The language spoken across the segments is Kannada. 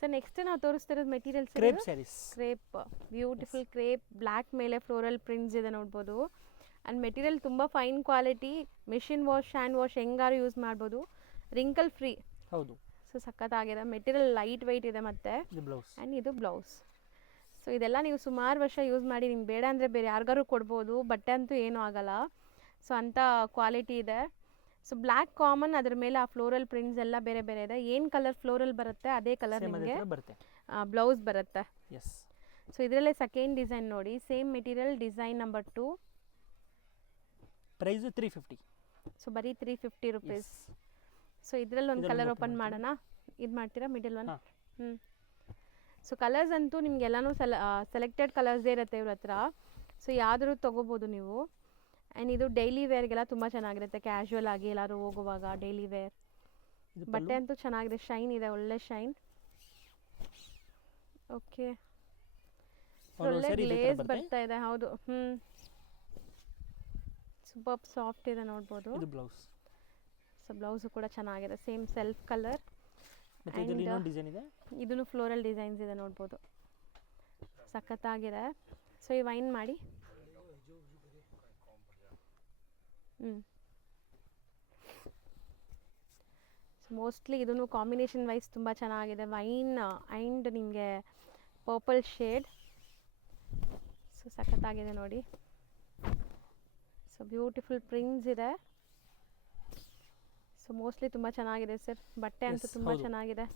ಸರ್ ನೆಕ್ಸ್ಟ್ ನಾವು ತೋರಿಸ್ತಿರೋದು materials crepe sarees. Crepe, beautiful crepe, black ಮೇಲೆ ಫ್ಲೋರಲ್ ಪ್ರಿಂಟ್ಸ್ ಇದೆ ನೋಡ್ಬೋದು. ಆ್ಯಂಡ್ ಮೆಟೀರಿಯಲ್ ತುಂಬ fine quality, machine wash, hand wash ಹೆಂಗಾರು ಯೂಸ್ ಮಾಡ್ಬೋದು, ರಿಂಕಲ್ ಫ್ರೀ. ಹೌದು. ಸೊ ಸಖತ್ತಾಗಿದೆ ಮೆಟೀರಿಯಲ್, ಲೈಟ್ ವೆಯ್ಟ್ ಇದೆ ಮತ್ತು. ಇದು ಬ್ಲೌಸ್. ಆ್ಯಂಡ್ ಇದು ಬ್ಲೌಸ್. ಸೊ ಇದೆಲ್ಲ ನೀವು ಸುಮಾರು ವರ್ಷ ಯೂಸ್ ಮಾಡಿ ನಿಮ್ಗೆ ಬೇಡ ಅಂದರೆ ಬೇರೆ ಯಾರಿಗಾರು ಕೊಡ್ಬೋದು, ಬಟ್ಟೆ ಅಂತೂ ಏನೂ ಆಗಲ್ಲ. ಸೊ ಅಂಥ ಕ್ವಾಲಿಟಿ ಇದೆ. ಸೊ ಬ್ಲ್ಯಾಕ್ ಕಾಮನ್, ಅದ್ರ ಮೇಲೆ ಆ ಫ್ಲೋರಲ್ ಪ್ರಿಂಟ್ಸ್ ಎಲ್ಲ ಬೇರೆ ಬೇರೆ ಇದೆ. ಏನು ಕಲರ್ ಫ್ಲೋರಲ್ ಬರುತ್ತೆ ಅದೇ ಕಲರ್ ನಿಮಗೆ ಬ್ಲೌಸ್ ಬರುತ್ತೆ. ಎಸ್. ಸೊ ಇದರಲ್ಲೇ ಸೆಕೆಂಡ್ ಡಿಸೈನ್ ನೋಡಿ, same material, design number 2. Price 350. So ಬರೀ 350 ರುಪೀಸ್. ಸೊ ಇದರಲ್ಲಿ ಒಂದು ಕಲರ್ ಓಪನ್ ಮಾಡೋಣ. ಇದು ಮಾಡ್ತೀರಾ ಮಿಡಲ್ ಒನ್? ಸೊ ಕಲರ್ಸ್ ಅಂತೂ ನಿಮಗೆಲ್ಲನೂ ಸೆಲೆಕ್ಟೆಡ್ ಕಲರ್ಸೇ ಇರುತ್ತೆ ಇವ್ರ ಹತ್ರ. ಸೊ ಯಾವ್ದಾದ್ರು ತೊಗೋಬೋದು ನೀವು. ಆ್ಯಂಡ್ ಇದು ಡೈಲಿ ವೇರ್ಗೆಲ್ಲ ತುಂಬ ಚೆನ್ನಾಗಿರುತ್ತೆ, ಕ್ಯಾಶುವಲ್ ಆಗಿ ಎಲ್ಲರೂ ಹೋಗುವಾಗ ಡೈಲಿ ವೇರ್. ಬಟ್ಟೆ ಅಂತೂ ಚೆನ್ನಾಗಿದೆ, ಶೈನ್ ಇದೆ, ಒಳ್ಳೆ ಶೈನ್. ಓಕೆ, ಒಳ್ಳೆ ಗ್ಲೇಸ್ ಬರ್ತಾ ಇದೆ. ಹೌದು. ಸೂಪರ್ ಸಾಫ್ಟ್ ಇದೆ ನೋಡ್ಬೋದು. ಇದು ಬ್ಲೌಸ್. ಸೊ ಬ್ಲೌಸು ಕೂಡ ಚೆನ್ನಾಗಿದೆ, ಸೇಮ್ ಸೆಲ್ಫ್ ಕಲರ್. ಇದೂ ಫ್ಲೋರಲ್ ಡಿಸೈನ್ಸ್ ಇದೆ ನೋಡ್ಬೋದು, ಸಖತ್ತಾಗಿದೆ. ಸೊ ಈ ವೈನ್ ಮಾಡಿ. ಸೊ ಮೋಸ್ಟ್ಲಿ ಇದೂ ಕಾಂಬಿನೇಷನ್ ವೈಸ್ ತುಂಬ ಚೆನ್ನಾಗಿದೆ, ವೈನ್ ಆ್ಯಂಡ್ ನಿಮಗೆ ಪರ್ಪಲ್ ಶೇಡ್. ಸೊ ಸಖತ್ತಾಗಿದೆ ನೋಡಿ. ಸೊ ಬ್ಯೂಟಿಫುಲ್ ಪ್ರಿಂಟ್ಸ್ ಇದೆ. ಸೊ ಮೋಸ್ಟ್ಲಿ ತುಂಬ ಚೆನ್ನಾಗಿದೆ ಸರ್, ಬಟ್ಟೆ ಅಂತೂ ತುಂಬ ಚೆನ್ನಾಗಿದೆ.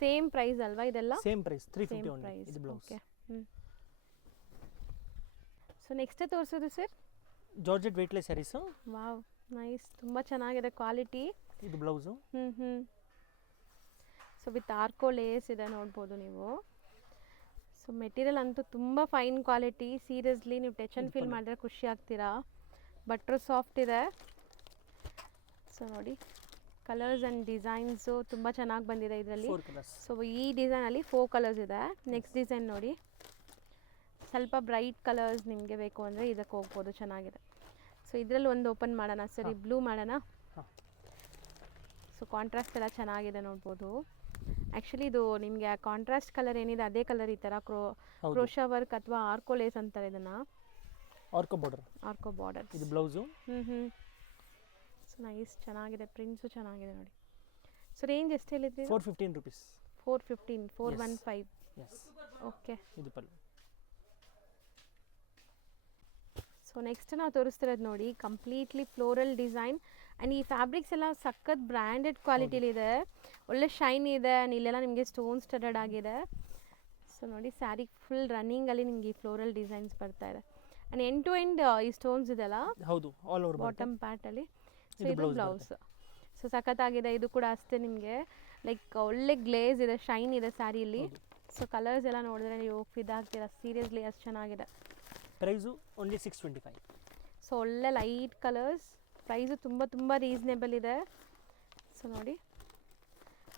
ಸೇಮ್ ಪ್ರೈಸ್ ಅಲ್ವಾ ಇದೆಲ್ಲ? Same price 350 only. ಇದು ಬ್ಲೌಸ್. ಓಕೆ. ಸೊ ನೆಕ್ಸ್ಟ್ ತೋರಿಸೋದು sir georgette weightless sarees. Wow, nice, ತುಂಬ ಚೆನ್ನಾಗಿದೆ ಕ್ವಾಲಿಟಿ. ಇದು ಬ್ಲೌಸು. ಸೊ ವಿತ್ ಆರ್ಕೋ ಲೇಸ್ ಇದೆ ನೋಡ್ಬೋದು ನೀವು. ಸೊ ಮೆಟೀರಿಯಲ್ ಅಂತೂ ತುಂಬ ಫೈನ್ ಕ್ವಾಲಿಟಿ, ಸೀರಿಯಸ್ಲಿ ನೀವು ಟಚ್ ಆ್ಯಂಡ್ ಫೀಲ್ ಮಾಡಿದ್ರೆ ಖುಷಿ ಆಗ್ತೀರಾ. ಬಟ್ರು ಸಾಫ್ಟ್ ಇದೆ. ಸೊ ನೋಡಿ, ಕಲರ್ಸ್ ಆ್ಯಂಡ್ ಡಿಸೈನ್ಸು ತುಂಬ ಚೆನ್ನಾಗಿ ಬಂದಿದೆ ಇದರಲ್ಲಿ. ಸೊ ಈ ಡಿಸೈನಲ್ಲಿ 4 ಕಲರ್ಸ್ ಇದೆ. ನೆಕ್ಸ್ಟ್ ಡಿಸೈನ್ ನೋಡಿ, ಸ್ವಲ್ಪ ಬ್ರೈಟ್ ಕಲರ್ಸ್ ನಿಮಗೆ ಬೇಕು ಅಂದರೆ ಇದಕ್ಕೆ ಹೋಗ್ಬೋದು, ಚೆನ್ನಾಗಿದೆ. ಸೊ ಇದರಲ್ಲಿ ಒಂದು ಓಪನ್ ಮಾಡೋಣ ಸರ್, ಈ ಬ್ಲೂ ಮಾಡೋಣ. ಸೊ ಕಾಂಟ್ರಾಸ್ಟ್ ಎಲ್ಲ ಚೆನ್ನಾಗಿದೆ ನೋಡ್ಬೋದು. ಆ್ಯಕ್ಚುಲಿ ಇದು ನಿಮಗೆ ಕಾಂಟ್ರಾಸ್ಟ್ ಕಲರ್ ಏನಿದೆ ಅದೇ ಕಲರ್ ಈ ಥರ ಕ್ರೋಶಾ ವರ್ಕ್ ಅಥವಾ ಆರ್ಕೋ ಲೇಸ್ ಅಂತಾರೆ ಇದನ್ನು. ಆರ್ಕೋ ಬಾರ್ಡರ್. ಇದು ಬ್ಲೌಸು. ಸೊ ನೈಸ್, ಚೆನ್ನಾಗಿದೆ, ಪ್ರಿಂಟ್ಸು ಚೆನ್ನಾಗಿದೆ ನೋಡಿ. ಸೊ ರೇಂಜ್ ಎಷ್ಟು ಹೇಳಿದ್ರಿ? 415 rupees. 415, 415. ಎಸ್. ಓಕೆ. ಇದು ಪಲ್ಲು. ಸೊ ನೆಕ್ಸ್ಟ್ ನಾವು ತೋರಿಸ್ತಿರೋದು ನೋಡಿ, ಕಂಪ್ಲೀಟ್ಲಿ ಫ್ಲೋರಲ್ ಡಿಸೈನ್. ಆ್ಯಂಡ್ ಈ ಫ್ಯಾಬ್ರಿಕ್ಸ್ ಎಲ್ಲ ಸಖತ್ ಬ್ರ್ಯಾಂಡೆಡ್ ಕ್ವಾಲಿಟಿಲಿದೆ, ಒಳ್ಳೆ ಶೈನ್ ಇದೆ. ಆ್ಯಂಡ್ ಇಲ್ಲೆಲ್ಲ ನಿಮಗೆ ಸ್ಟೋನ್ ಸ್ಟಡೆಡ್ ಆಗಿದೆ. ಸೊ ನೋಡಿ, ಸ್ಯಾರಿ ಫುಲ್ ರನ್ನಿಂಗಲ್ಲಿ ನಿಮಗೆ ಈ ಫ್ಲೋರಲ್ ಡಿಸೈನ್ಸ್ ಬರ್ತಾ ಇದೆ. ಆ್ಯಂಡ್ ಎಂಡ್ ಟು ಎಂಡ್ ಈ ಸ್ಟೋನ್ಸ್ ಇದೆಲ್ಲ. ಹೌದು, ಆಲ್ ಓವರ್ ಬಾಟಮ್ ಪಾರ್ಟಲ್ಲಿ. ಸೊ ಇದು ಬ್ಲೌಸ್. ಸೊ ಸಖತ್ತಾಗಿದೆ. ಇದು ಕೂಡ ಅಷ್ಟೇ ನಿಮಗೆ ಲೈಕ್ ಒಳ್ಳೆ ಗ್ಲೇಸ್ ಇದೆ, ಶೈನ್ ಇದೆ ಸ್ಯಾರಿಯಲ್ಲಿ. ಸೊ ಕಲರ್ಸ್ ಎಲ್ಲ ನೋಡಿದ್ರೆ ನೀವು ಫಿದಾಗ್ತೀರಾ, ಸೀರಿಯಸ್ಲಿ ಅಷ್ಟು ಚೆನ್ನಾಗಿದೆ. Price only 625. ಸೊ ಒಳ್ಳೆ ಲೈಟ್ ಕಲರ್ಸ್, ಪ್ರೈಸು ತುಂಬ ತುಂಬ ರೀಸನೇಬಲ್ ಇದೆ. ಸೊ ನೋಡಿ,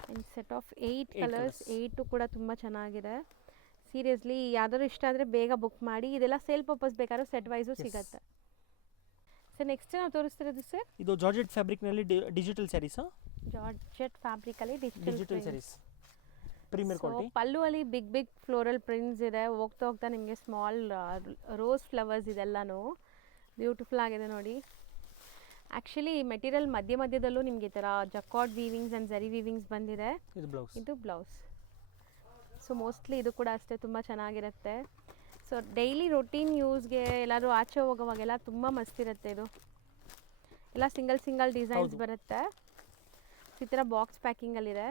ಆ್ಯಂಡ್ ಸೆಟ್ ಆಫ್ 8 ಕಲರ್ಸ್, 8 ಕೂಡ ತುಂಬ ಚೆನ್ನಾಗಿದೆ. ಸೀರಿಯಸ್ಲಿ ಯಾವ್ದಾದ್ರು ಇಷ್ಟ ಆದರೆ ಬೇಗ ಬುಕ್ ಮಾಡಿ. ಇದೆಲ್ಲ ಸೇಲ್ ಪರ್ಪಸ್ ಬೇಕಾದ್ರೂ ಸೆಟ್ ವೈಸು ಸಿಗುತ್ತೆ. ಸರ್ ನೆಕ್ಸ್ಟ್ ನಾವು ತೋರಿಸ್ತಿರೋದು ಸರ್, ಇದು ಜಾರ್ಜೆಟ್ ಫ್ಯಾಬ್ರಿಕ್ನಲ್ಲಿ ಡಿಜಿಟಲ್ ಸ್ಯಾರೀಸ್. ಜಾರ್ಜೆಟ್ ಫ್ಯಾಬ್ರಿಕಲ್ಲಿ digital sarees, premier quality. Pallu ಅಲ್ಲಿ ಬಿಗ್ ಫ್ಲೋರಲ್ ಪ್ರಿಂಟ್ಸ್ ಇದೆ. ಹೋಗ್ತಾ ಹೋಗ್ತಾ ನಿಮಗೆ ಸ್ಮಾಲ್ ರೋಸ್ ಫ್ಲವರ್ಸ್ ಇದೆಲ್ಲನೂ ಬ್ಯೂಟಿಫುಲ್ ಆಗಿದೆ ನೋಡಿ. ಆ್ಯಕ್ಚುಲಿ ಮೆಟೀರಿಯಲ್ ಮಧ್ಯದಲ್ಲೂ ನಿಮಗೆ ಈ ಥರ jacquard weavings and zari weavings ಬಂದಿದೆ. ಇದು ಬ್ಲೌಸ್. ಸೊ ಮೋಸ್ಟ್ಲಿ ಇದು ಕೂಡ ಅಷ್ಟೇ ತುಂಬ ಚೆನ್ನಾಗಿರುತ್ತೆ. ಸೊ ಡೈಲಿ ರೊಟೀನ್ ಯೂಸ್ಗೆ ಎಲ್ಲರೂ ಆಚೆ ಹೋಗೋವಾಗೆಲ್ಲ ತುಂಬ ಮಸ್ತ್ ಇರುತ್ತೆ. ಇದು ಎಲ್ಲ ಸಿಂಗಲ್ ಡಿಸೈನ್ಸ್ ಬರುತ್ತೆ. ಈ ಥರ ಬಾಕ್ಸ್ ಪ್ಯಾಕಿಂಗಲ್ಲಿದೆ.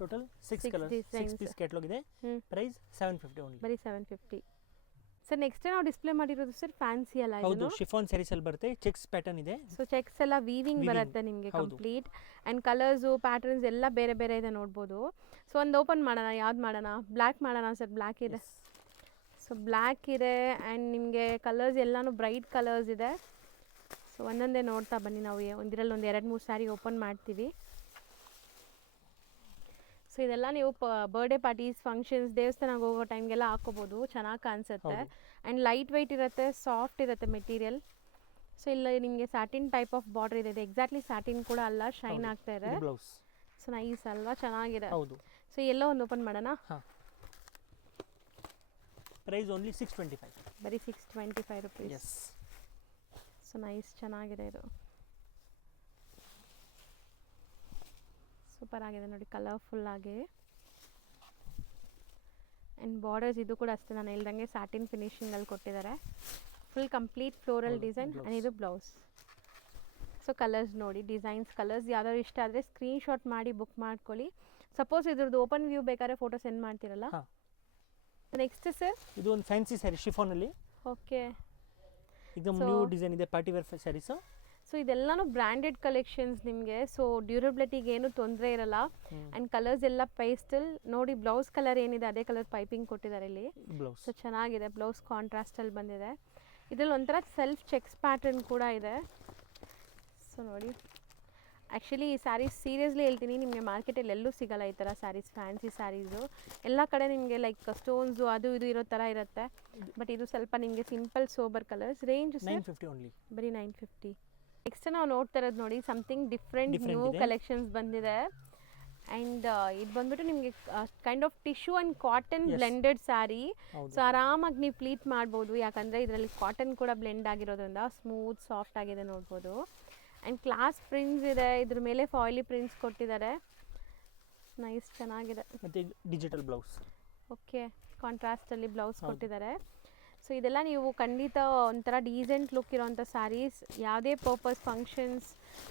ಟೋಟಲ್ 6 ಕಲರ್ಸ್, 6 ಪೀಸ್ ಕ್ಯಾಟಲಾಗ್ ಇದೆ. Price 750 only. ಬರೀ 750. ಸರ್ ನೆಕ್ಸ್ಟ್ ನಾವು ಡಿಸ್ಪ್ಲೇ ಮಾಡಿರೋದು ಸರ್ ಫ್ಯಾನ್ಸಿ ಅಲ್ಲ? ಹೌದು, ಶಿಫಾನ್ ಸ್ಯಾರೀಸ್ ಅಲ್ಲಿ ಬರುತ್ತೆ. ಚೆಕ್ಸ್ ಪ್ಯಾಟರ್ನ್ ಇದೆ. ಸೊ ಚೆಕ್ಸ್ ಎಲ್ಲ ವೀವಿಂಗ್ ಬರುತ್ತೆ ನಿಮಗೆ ಕಂಪ್ಲೀಟ್. ಆ್ಯಂಡ್ ಕಲರ್ಸು ಪ್ಯಾಟರ್ನ್ಸ್ ಎಲ್ಲ ಬೇರೆ ಬೇರೆ ಇದೆ ನೋಡ್ಬೋದು. ಸೊ ಒಂದು ಓಪನ್ ಮಾಡೋಣ, ಯಾವ್ದು ಮಾಡೋಣ? ಬ್ಲ್ಯಾಕ್ ಮಾಡೋಣ ಸರ್. ಬ್ಲ್ಯಾಕ್ ಇದೆ. ಸೊ ಬ್ಲ್ಯಾಕ್ ಇದೆ ಆ್ಯಂಡ್ ನಿಮಗೆ ಕಲರ್ಸ್ ಎಲ್ಲನೂ ಬ್ರೈಟ್ ಕಲರ್ಸ್ ಇದೆ. ಸೊ ಒಂದೊಂದೇ ನೋಡ್ತಾ ಬನ್ನಿ. ನಾವು ಒಂದಿರಲ್ಲಿ ಒಂದು 2-3 ಸ್ಯಾರಿ ಓಪನ್ ಮಾಡ್ತೀವಿ. ಸೊ ಇದೆಲ್ಲ ನೀವು ಬರ್ಡೇ ಪಾರ್ಟೀಸ್, ಫಂಕ್ಷನ್ಸ್, ದೇವಸ್ಥಾನಕ್ಕೆ ಹೋಗೋ ಟೈಮ್ಗೆಲ್ಲ ಹಾಕೋಬೋದು, ಚೆನ್ನಾಗಿ ಕಾಣಿಸುತ್ತೆ. ಆ್ಯಂಡ್ ಲೈಟ್ ವೆಯ್ಟ್ ಇರುತ್ತೆ, ಸಾಫ್ಟ್ ಇರುತ್ತೆ ಮೆಟೀರಿಯಲ್. ಸೊ ಇಲ್ಲ ನಿಮಗೆ ಸ್ಯಾಟಿನ್ ಟೈಪ್ ಆಫ್ ಬಾರ್ಡರ್ ಇದೆ. ಎಕ್ಸಾಕ್ಟ್ಲಿ ಸ್ಯಾಟಿನ್ ಕೂಡ ಅಲ್ಲ, ಶೈನ್ ಆಗ್ತಾ ಇದೆ. ಸೊ ನೈಸ್ ಅಲ್ವಾ, ಚೆನ್ನಾಗಿದೆ. ಹೌದು. ಸೊ ಎಲ್ಲೋ ಒಂದು ಓಪನ್ ಮಾಡೋಣ. ಹಾಂ, ಪ್ರೈಸ್ ಓನ್ಲಿ 625. ಬರೀ 625 ರುಪೀಸ್. ಎಸ್. ಸೊ ನೈಸ್, ಚೆನ್ನಾಗಿದೆ ಇದು. ಸೂಪರ್ ಆಗಿದೆ ನೋಡಿ, ಕಲರ್ಫುಲ್ ಆಗಿ. ಆ್ಯಂಡ್ ಬಾರ್ಡರ್ಸ್ ಇದು ಕೂಡ ಅಷ್ಟೇ, ನಾನು ಹೇಳ್ದಂಗೆ ಸ್ಯಾಟಿನ್ ಫಿನಿಶಿಂಗಲ್ಲಿ ಕೊಟ್ಟಿದ್ದಾರೆ. Full complete floral design. And ಇದು ಬ್ಲೌಸ್. ಸೊ ಕಲರ್ಸ್ ನೋಡಿ, ಡಿಸೈನ್ಸ್, ಕಲರ್ಸ್ ಯಾವ್ದಾದ್ರು ಇಷ್ಟ ಆದರೆ ಸ್ಕ್ರೀನ್ಶಾಟ್ ಮಾಡಿ ಬುಕ್ ಮಾಡ್ಕೊಳ್ಳಿ. ಸಪೋಸ್ ಇದ್ರದ್ದು ಓಪನ್ ವ್ಯೂ ಬೇಕಾದ್ರೆ ಫೋಟೋ ಸೆಂಡ್ ಮಾಡ್ತೀರಲ್ಲ. ನೆಕ್ಸ್ಟ್ ಸರ್, ಇದು ಒಂದು ಫ್ಯಾನ್ಸಿ ಸ್ಯಾರಿ ಶಿಫಾನಲ್ಲಿ. ಓಕೆ, ಇದು ನ್ಯೂ ಡಿಸೈನ್ ಇದೆ, ಪಾರ್ಟಿ ವೇರ್ ಸ್ಯಾರೀಸು. ಸೊ ಇದೆಲ್ಲನೂ ಬ್ರ್ಯಾಂಡೆಡ್ ಕಲೆಕ್ಷನ್ಸ್ ನಿಮಗೆ. ಸೊ ಡ್ಯೂರಬಿಲಿಟಿಗೆ ಏನು ತೊಂದರೆ ಇರಲ್ಲ. ಆ್ಯಂಡ್ ಕಲರ್ಸ್ ಎಲ್ಲ ಪೇಸ್ಟಲ್ ನೋಡಿ. ಬ್ಲೌಸ್ ಕಲರ್ ಏನಿದೆ ಅದೇ ಕಲರ್ ಪೈಪಿಂಗ್ ಕೊಟ್ಟಿದ್ದಾರೆ ಇಲ್ಲಿ. ಬ್ಲೌಸ್ ಸೊ ಚೆನ್ನಾಗಿದೆ, ಬ್ಲೌಸ್ ಕಾಂಟ್ರಾಸ್ಟಲ್ಲಿ ಬಂದಿದೆ. ಇದರಲ್ಲಿ ಒಂಥರ ಸೆಲ್ಫ್ ಚೆಕ್ಸ್ ಪ್ಯಾಟರ್ನ್ ಕೂಡ ಇದೆ. ಸೊ ನೋಡಿ, ಆ್ಯಕ್ಚುಲಿ ಈ ಸ್ಯಾರೀಸ್ ಸೀರಿಯಸ್ಲಿ ಹೇಳ್ತೀನಿ, ನಿಮಗೆ ಮಾರ್ಕೆಟಲ್ಲಿ ಎಲ್ಲೂ ಸಿಗಲ್ಲ ಈ ಥರ ಸ್ಯಾರೀಸ್, ಫ್ಯಾನ್ಸಿ ಸ್ಯಾರೀಸು. ಎಲ್ಲ ಕಡೆ ನಿಮಗೆ ಲೈಕ್ ಸ್ಟೋನ್ಸು ಅದು ಇದು ಇರೋ ಥರ ಇರುತ್ತೆ. ಬಟ್ ಇದು ಸ್ವಲ್ಪ ನಿಮಗೆ simple sober colours. Range 950 only. ಬರೀ 950. ನೆಕ್ಸ್ಟ್ ನಾವು ನೋಡ್ತಾ ಇರೋದು ನೋಡಿ, ಸಮಥಿಂಗ್ ಡಿಫ್ರೆಂಟ್ ನ್ಯೂ ಕಲೆಕ್ಷನ್ಸ್ ಬಂದಿದೆ. ಆ್ಯಂಡ್ ಇದು ಬಂದ್ಬಿಟ್ಟು ನಿಮಗೆ kind of tissue and cotton blended sari. So ಆರಾಮಾಗಿ ನೀವು ಪ್ಲೀಟ್ ಮಾಡ್ಬೋದು, ಯಾಕಂದರೆ ಇದರಲ್ಲಿ ಕಾಟನ್ ಕೂಡ ಬ್ಲೆಂಡ್ ಆಗಿರೋದ್ರಿಂದ ಸ್ಮೂತ್ ಸಾಫ್ಟ್ ಆಗಿದೆ ನೋಡ್ಬೋದು. ಆ್ಯಂಡ್ ಕ್ಲಾಸ್ ಪ್ರಿಂಟ್ಸ್ ಇದೆ, ಇದ್ರ ಮೇಲೆ ಫಾಯಿಲಿ ಪ್ರಿಂಟ್ಸ್ ಕೊಟ್ಟಿದ್ದಾರೆ. ನೈಸ್, ಚೆನ್ನಾಗಿದೆ. ಮತ್ತು ಡಿಜಿಟಲ್ ಬ್ಲೌಸ್. ಓಕೆ, ಕಾಂಟ್ರಾಸ್ಟಲ್ಲಿ ಬ್ಲೌಸ್ ಕೊಟ್ಟಿದ್ದಾರೆ. ಸೊ ಇದೆಲ್ಲ ನೀವು ಖಂಡಿತ ಒಂಥರ ಡೀಸೆಂಟ್ ಲುಕ್ ಇರೋಂಥ ಸ್ಯಾರೀಸ್. ಯಾವುದೇ purpose, functions,